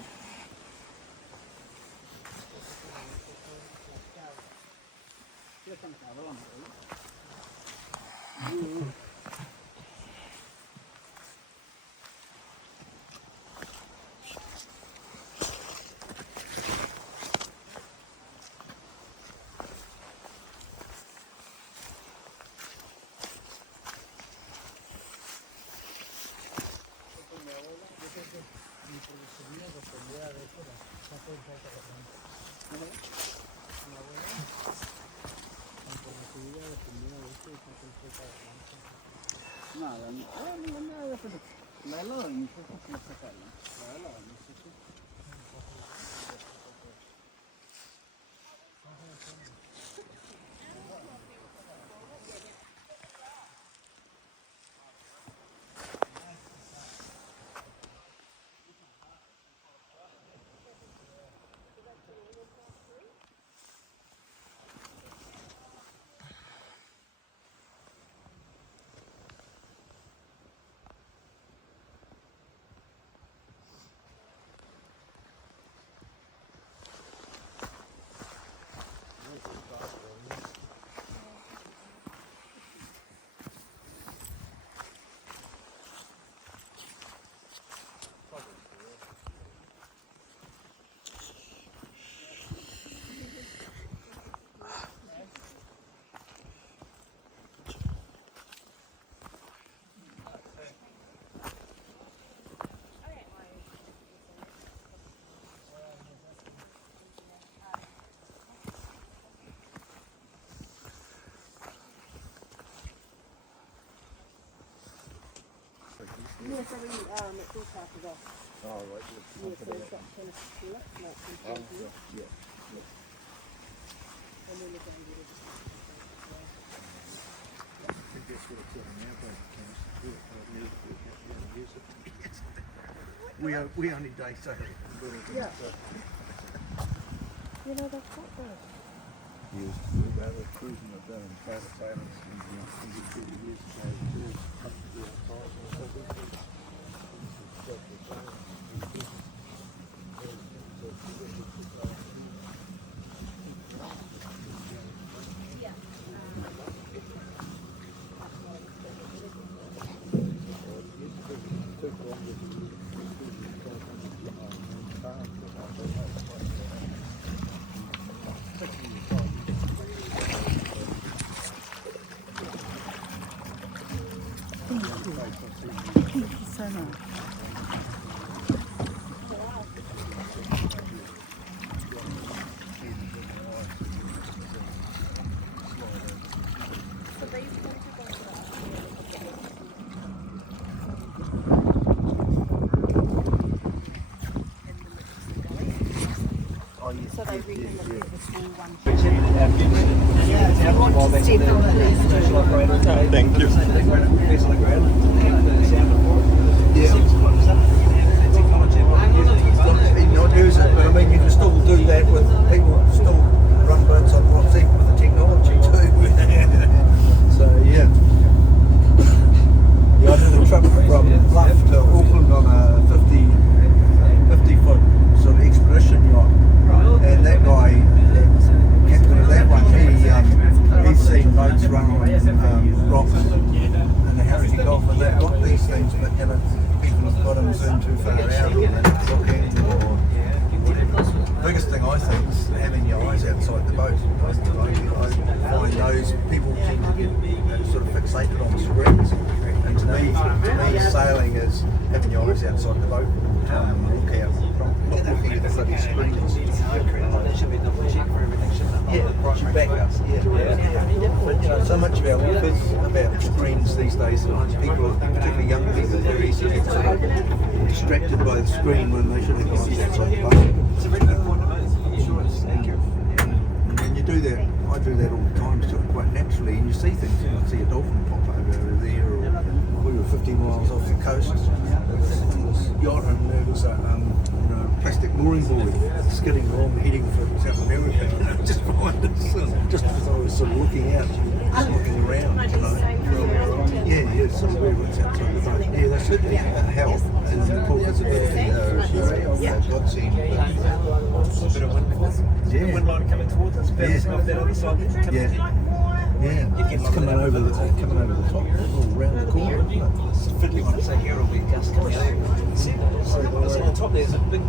Yeah, so we, it's all part of us. Oh, right. Yeah, so it's got kind of secure, like, Yeah. and then we're going to do it. I think that's what it's on now, but we only day sail. Yeah. You know, that's not bad. Years ago, I was cruising up down in private silence and years So nice. So they reckon that the small one. Thank you. Not use it, but I mean you can still do that with people still run boats on rocks even with the technology too. So yeah. get sort of fixated on the screens. And to me, sailing is having your eyes outside the boat, look out, not looking at the bloody screens. There should be double check for everything, shouldn't it? Yeah, backups. But you know, so much of our life is about screens these days. People, particularly young people, are very easily sort of distracted by the screen when they should have eyes outside the boat. It's a very good point to make. I'm sure it's accurate. And when you do that, I do that all the time, sort of quite naturally, and you see things. You see a dolphin pop over there, or we were 50 miles off the coast on this yacht, and there was a plastic mooring buoy skidding along, heading for South America, and just behind us, just as I was sort of looking out, just looking around, you know. Yeah, sort of where it's outside the boat. Yeah, they certainly help in the poor visibility, godsend. A bit of wind before. The wind line coming towards us, bouncing off that other side. Yeah, it's coming over the top, all around the corner. It's fiddly when I say here will be gust coming over. So on top there's a big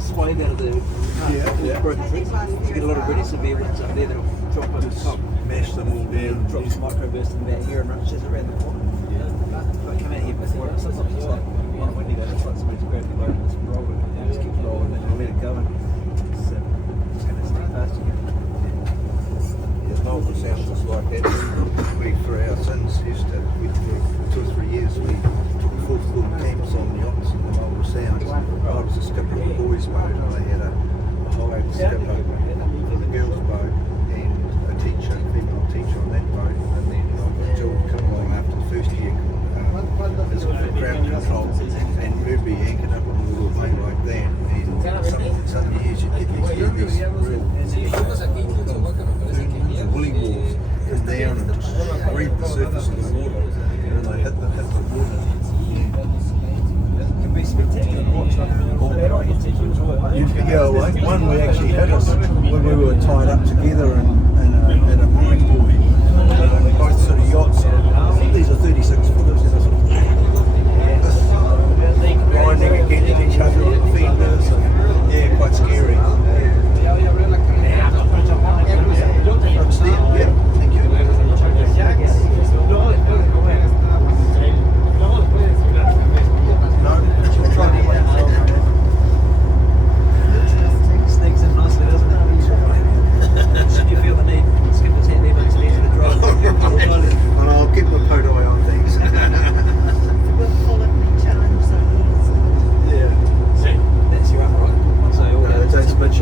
swathe out of the broken trees. You get a lot of really severe winds up there that'll drop over the top. Mash them all down. Drops microburst in about here and rushes around the corner. If I come out here before it's like on a windy day, it's like somebody's grabbed the boat and it's rolling. It just keeps rolling and they'll let it go and it's going to stay fast again. Yeah, multiple sounds just like that. We, for our sins, for 2 or 3 years, we took 4 full camps on yachts in the Multiple Sounds. I was a skipper of a boys' boat, and they had a hired skipper for the girls' boat and a teacher, female teacher on that boat, and then Jill come along after the first year as a crowd control, and we'd be anchored up on a little bay like that, and some years you get these real woolly walls come down and just scrape the surface of the water, and they hit the water. It can be spectacular to watch. Yeah, like one we actually hit us when we were tied up together in a mooring buoy. Both sort of yachts. These are 36 footers. Grinding against each other on the fenders. Yeah, quite scary. Yeah, thank you. Sneaks in nicely, doesn't it? Should you feel the need, skip his hand in, it's easy to drive. And I'll keep my coat eye on things. We'll follow the challenge zones. Yeah. That's your upright. So all That's a bit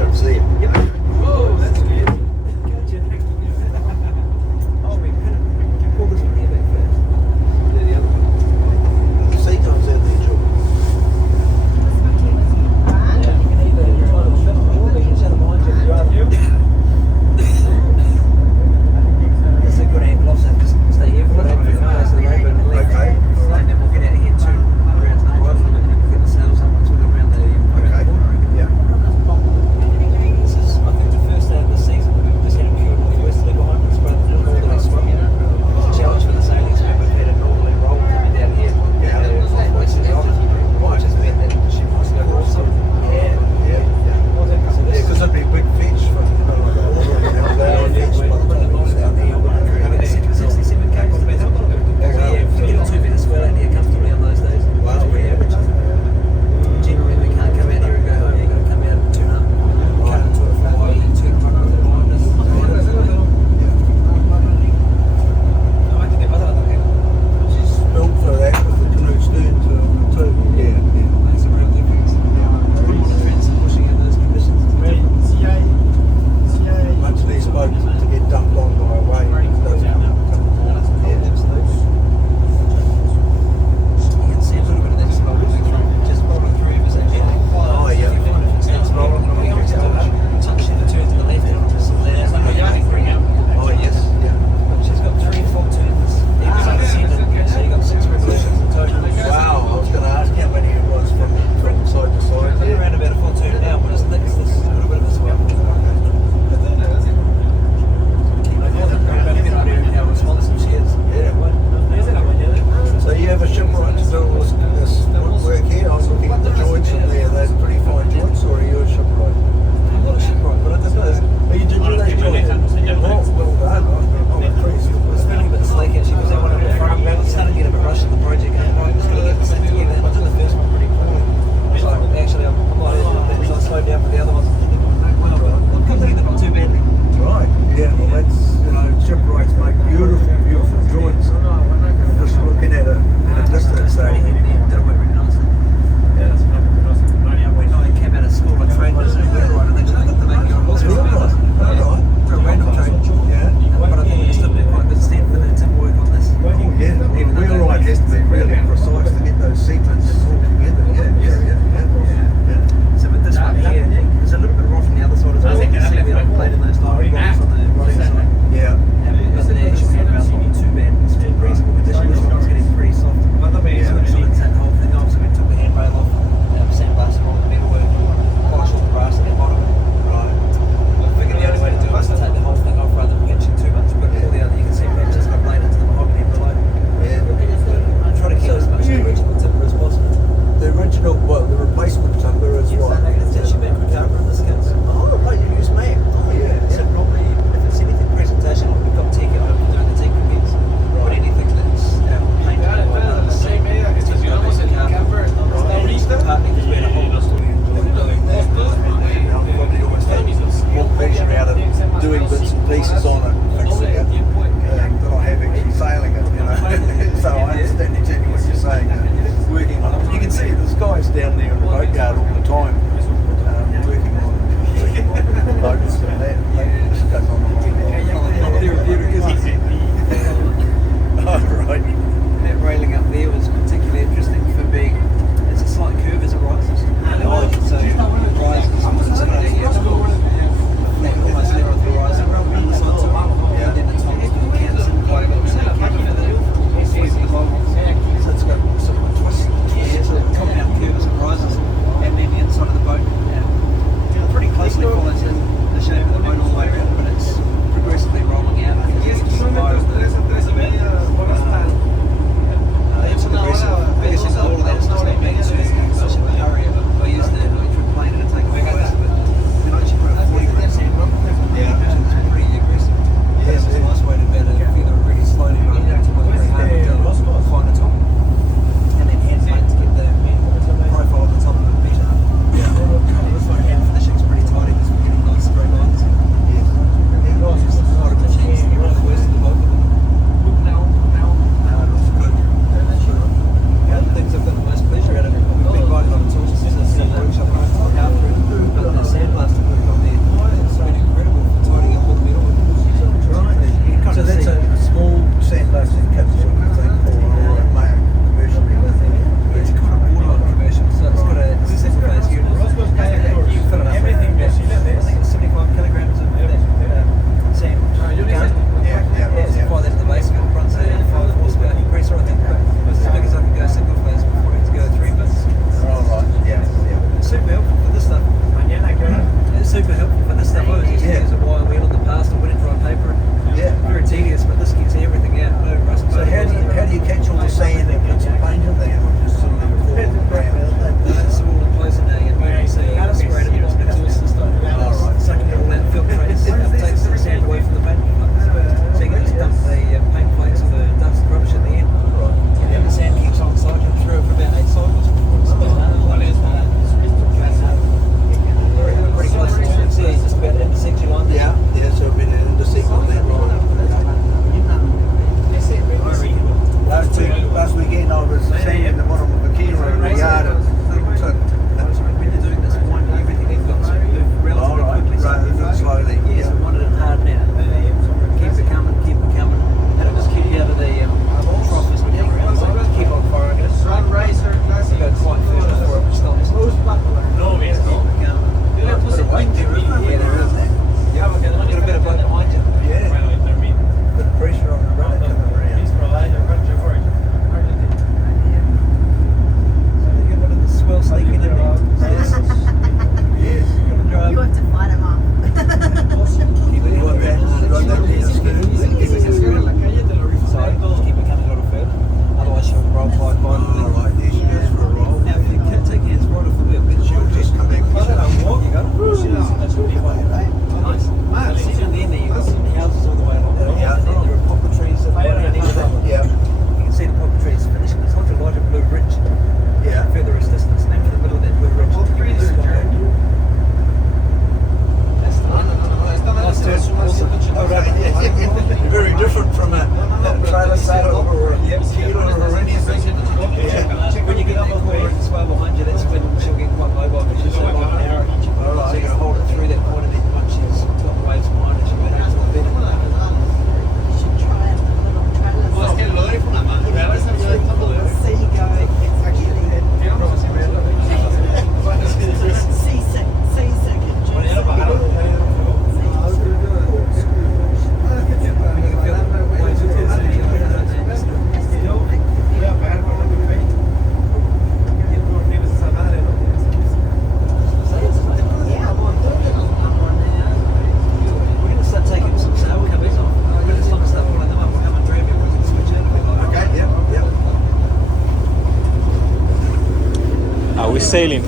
sailing.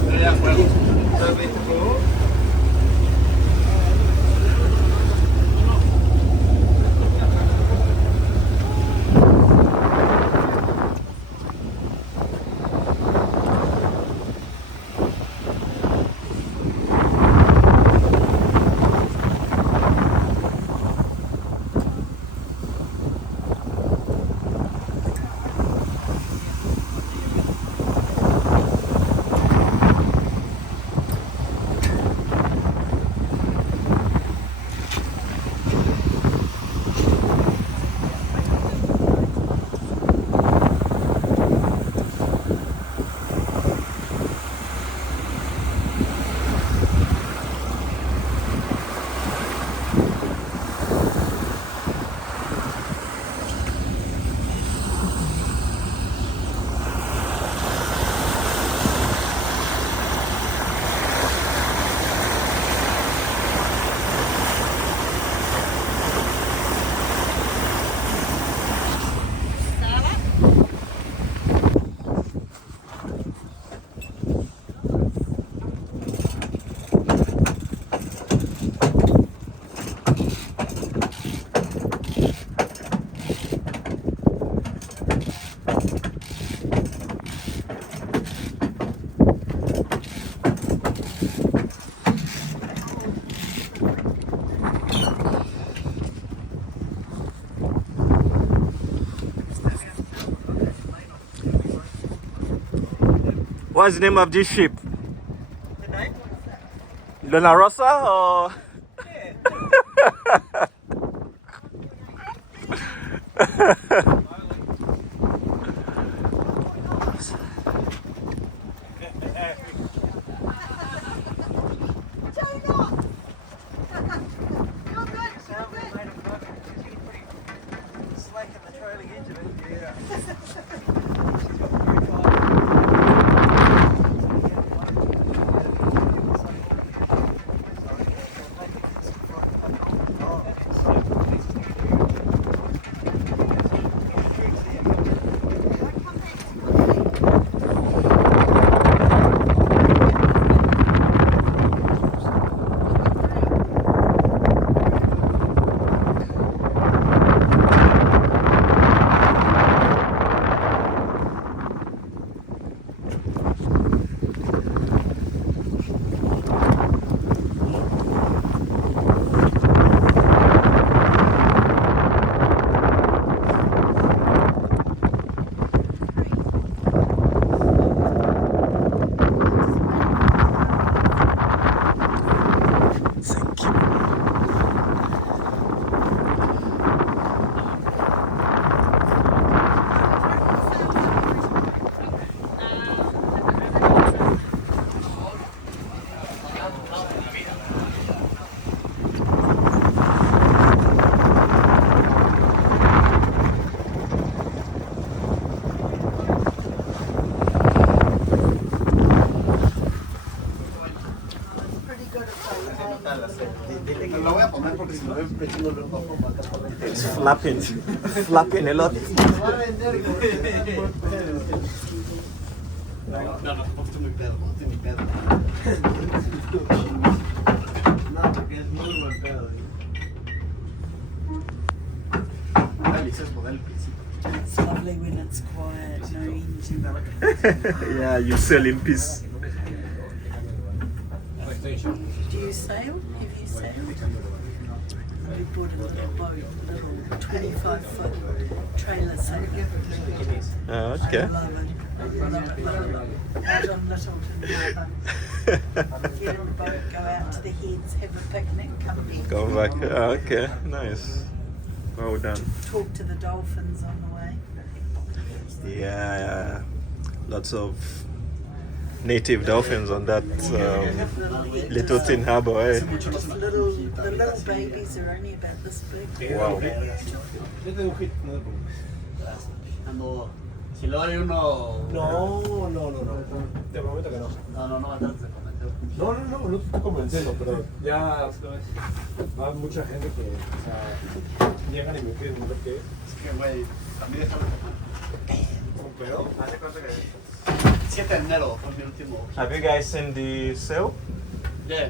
What's the name of this ship? The name? Luna Rossa or? It's flapping a lot. It's lovely when it's quiet, no engine. Yeah, you sail in peace. Do you sail? Have you sailed? We bought a little boat, little 25-foot trailer sailor. Okay. I love it. Out on Littleton Harbour. Get in the boat, go out to the heads, have a picnic, come back. Go back. Okay, nice. Well done. Talk to the dolphins on the way. Yeah, lots of native dolphins on that little thin harbor, eh? Just little, the little babies are only about this big. Wow. Si luego hay uno. No. Te prometo que no. No, antes de comentar. No te estoy convenciendo, pero ya va mucha gente que, o sea, llegan y me piden ver qué es. Es que, güey, a mí déjame. Pero, Hace cuenta que. 7 enero 2021. Have you guys seen the sail? Yeah.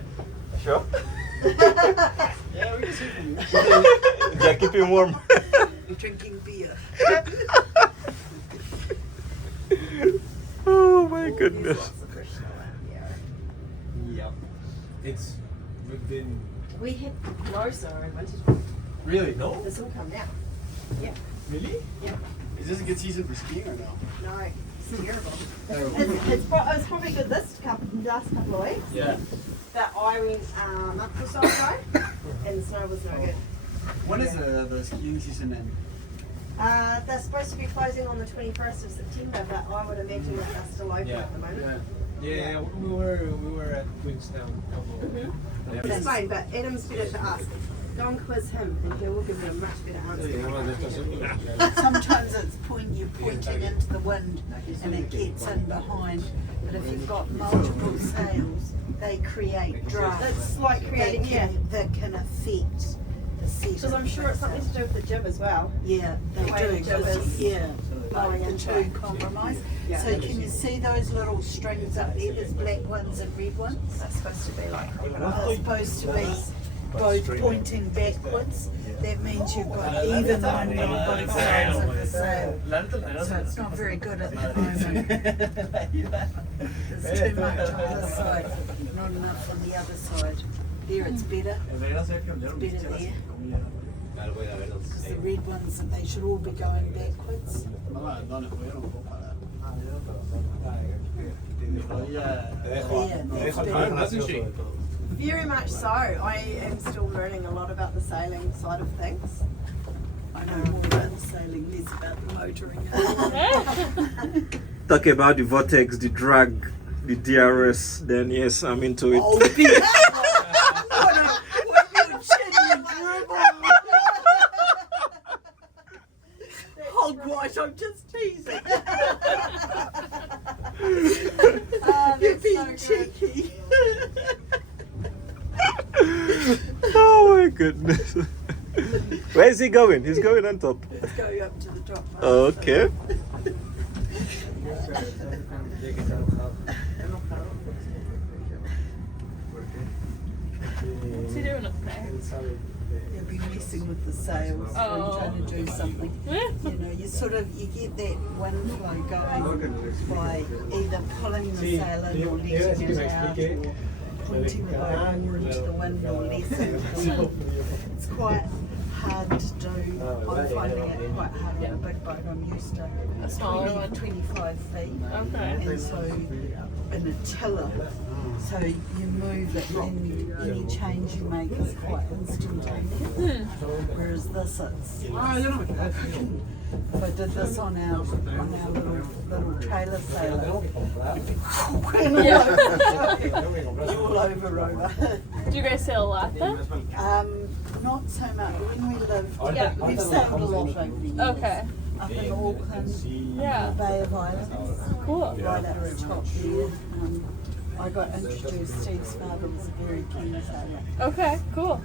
Sure. Yeah, we can see from you. They're keeping warm. Drinking beer. Oh my goodness. Yep. It's within. We had no soar in winter. Really? No? It's all come down. Really? Is this a good season for skiing or no? No, it's terrible. Terrible. It's probably good this last couple of weeks. Yeah. That I went a month or so ago, and the snow was no good. When is the skiing season then? They're supposed to be closing on the 21st of September, but I would imagine that they're still open at the moment. Yeah, we were at Queenstown a couple of It's fine, but Adam's better to ask. Go and quiz him, and he will give you a much better answer. Sometimes it's you're pointing into the wind and it gets in behind. But if you've got multiple sails, they create drafts. It's like creating, that can affect the seat. because I'm sure it's something to do with the jib as well. Yeah, they The way do. the jib is Yeah, blowing like the into two it. compromise. Yeah. So can you see those little strings up there? There's black ones and red ones. That's supposed to be like. It's supposed to be both pointing backwards. That means you've got even wind on both sides of the sail. So it's not very good at the moment. There's too much on this side, not enough on the other side. There it's better. It's better there. Because the red ones, they should all be going backwards. Yeah. Yeah, that's better. Very much so. I am still learning a lot about the sailing side of things. I know more about the sailing, less about the motoring. Talk about the vortex, the drag, the DRS, then yes, I'm into it. Oh, dear. What your chin, you dribble. Hogwash, I'm just teasing. You're being cheeky. Oh my goodness. Where is he going? He's going on top. Let's go up to the top. Okay. What's he doing up there? You'll be messing with the sails when you're trying to do something. You know, you get that wind flow going by either pulling the sail in or letting it out, or pointing the boat more into the wind or less into the wind. It's quite hard to do. I'm finding it quite hard on a big boat. I'm used to A smaller 20, one. 25 feet. Okay. And so in a tiller, so you move it and any change you make is quite instantaneous. Whereas this, it's if I did this on our little trailer sail, all over. Do you guys sail a lot then? Not so much. When we lived, we've sailed a lot over the years. Okay. Up in Auckland, Yeah. Bay of Islands, Cool. right up the top there. I got introduced. Steve's father was a very keen sailor, Okay, cool.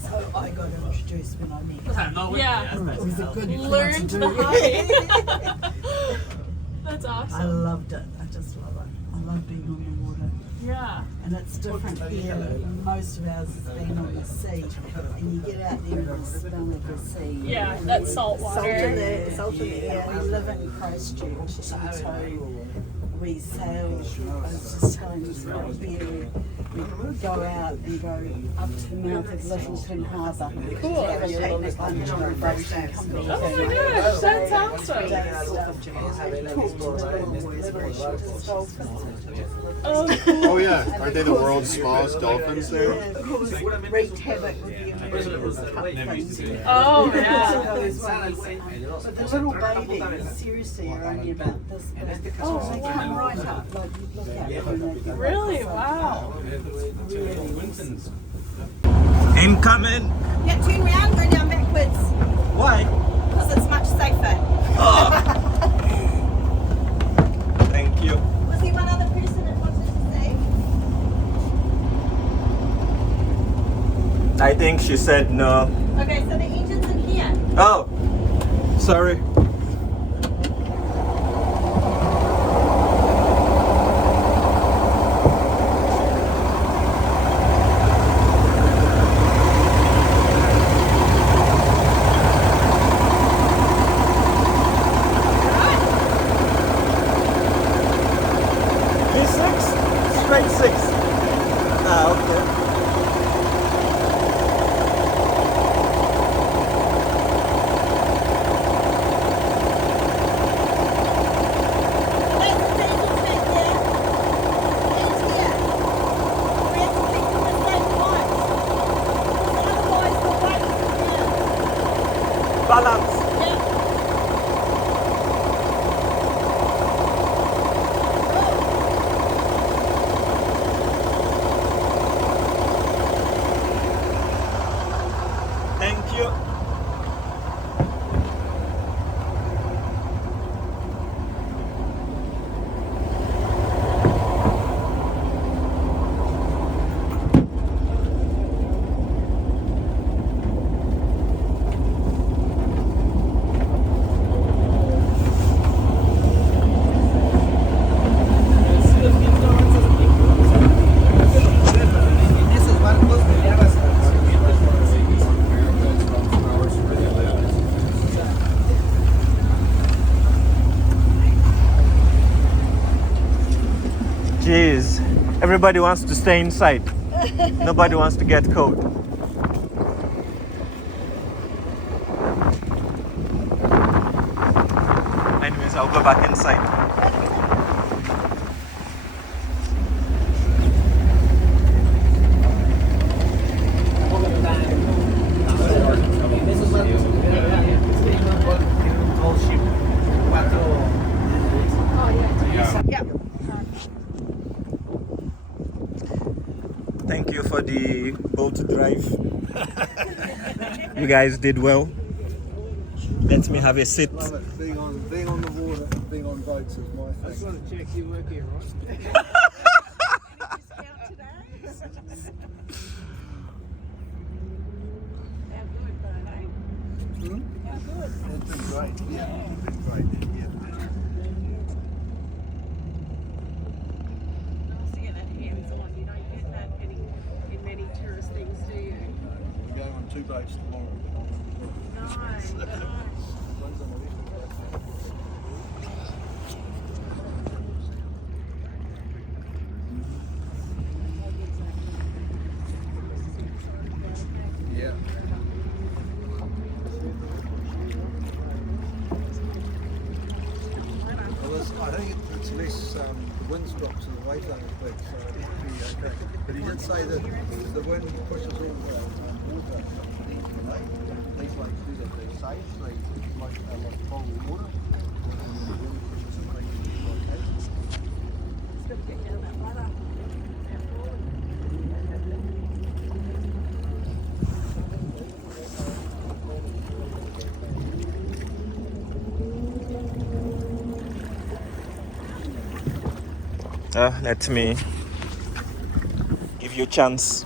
so I got introduced when I met him. Yeah. It was a good thing to Learned do. the hobby. That's I awesome. loved it. I just love it. I love being on the water. Yeah. And it's different here. Most of ours has been on the sea. And you get out there and the smell of the sea. Yeah, that salt Salt in water. the, salt in the air. We live in Christchurch, and so we sail. I was just telling this right here. We go out and go up to the mouth of Littleton Harbour. Cool. Have a picnic lunch on a boat and come back. Oh my gosh, that's awesome. Talk to the little dolphins. Oh, cool. Oh yeah, aren't they the world's smallest dolphins there? Yeah, of course, wreaked havoc with the Americans cup things. Oh, yeah. Those ones. But the little babies, seriously, are only about this big. Oh, They come right up, like you look at them. and they're Really? Wow. Incoming. Yeah, turn around, go down backwards, Why? because it's much safer. Thank you. Was there one other person that wanted to say? I think she said no. Okay, so the engine's in here. Oh, sorry. balance. Thank you. Jeez, everybody wants to stay inside. Nobody wants to get cold. Anyways, I'll go back inside. Thank you for the boat drive. You guys did well. Let me have a sit. Love it. Being on the water, being on boats is my thing. I just want to check you work here, right? It's been great. Yeah, it's been great. Yeah. Nice to get that hands-on. You don't get that in many tourist things, do you? We're going on 2 boats tomorrow. Nice. One's on the left. Yeah. Well, I think it's less, the wind's dropped, so the waves aren't as big, so it might be okay. But he did say that the wind pushes all the water into the lake. These lakes do that, they're safe, so it's like cold water. And the wind pushes it right into the lake. It's got to get down that ladder. Let me give you a chance.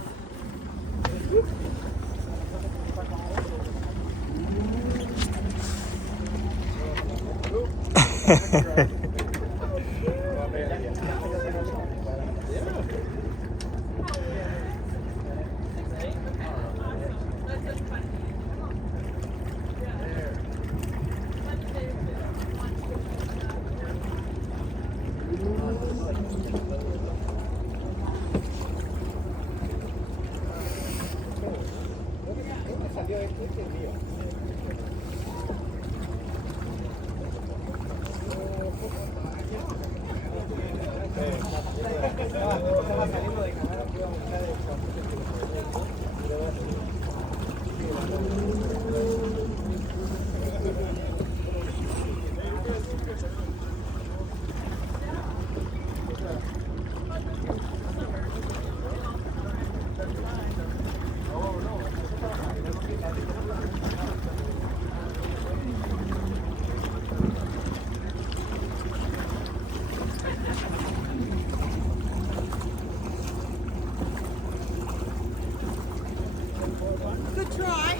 Good try.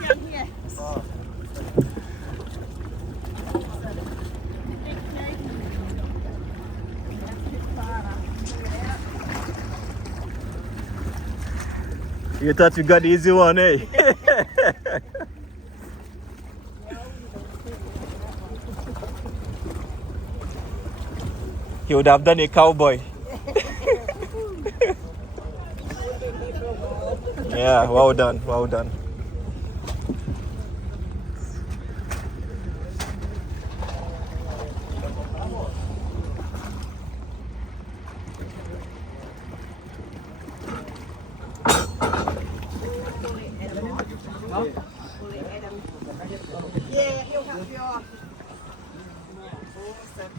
Down here. You thought you got the easy one, eh? He would have done a cowboy. Yeah, well done, well done. We'll let Adam. Yeah, he'll help you off. Awesome.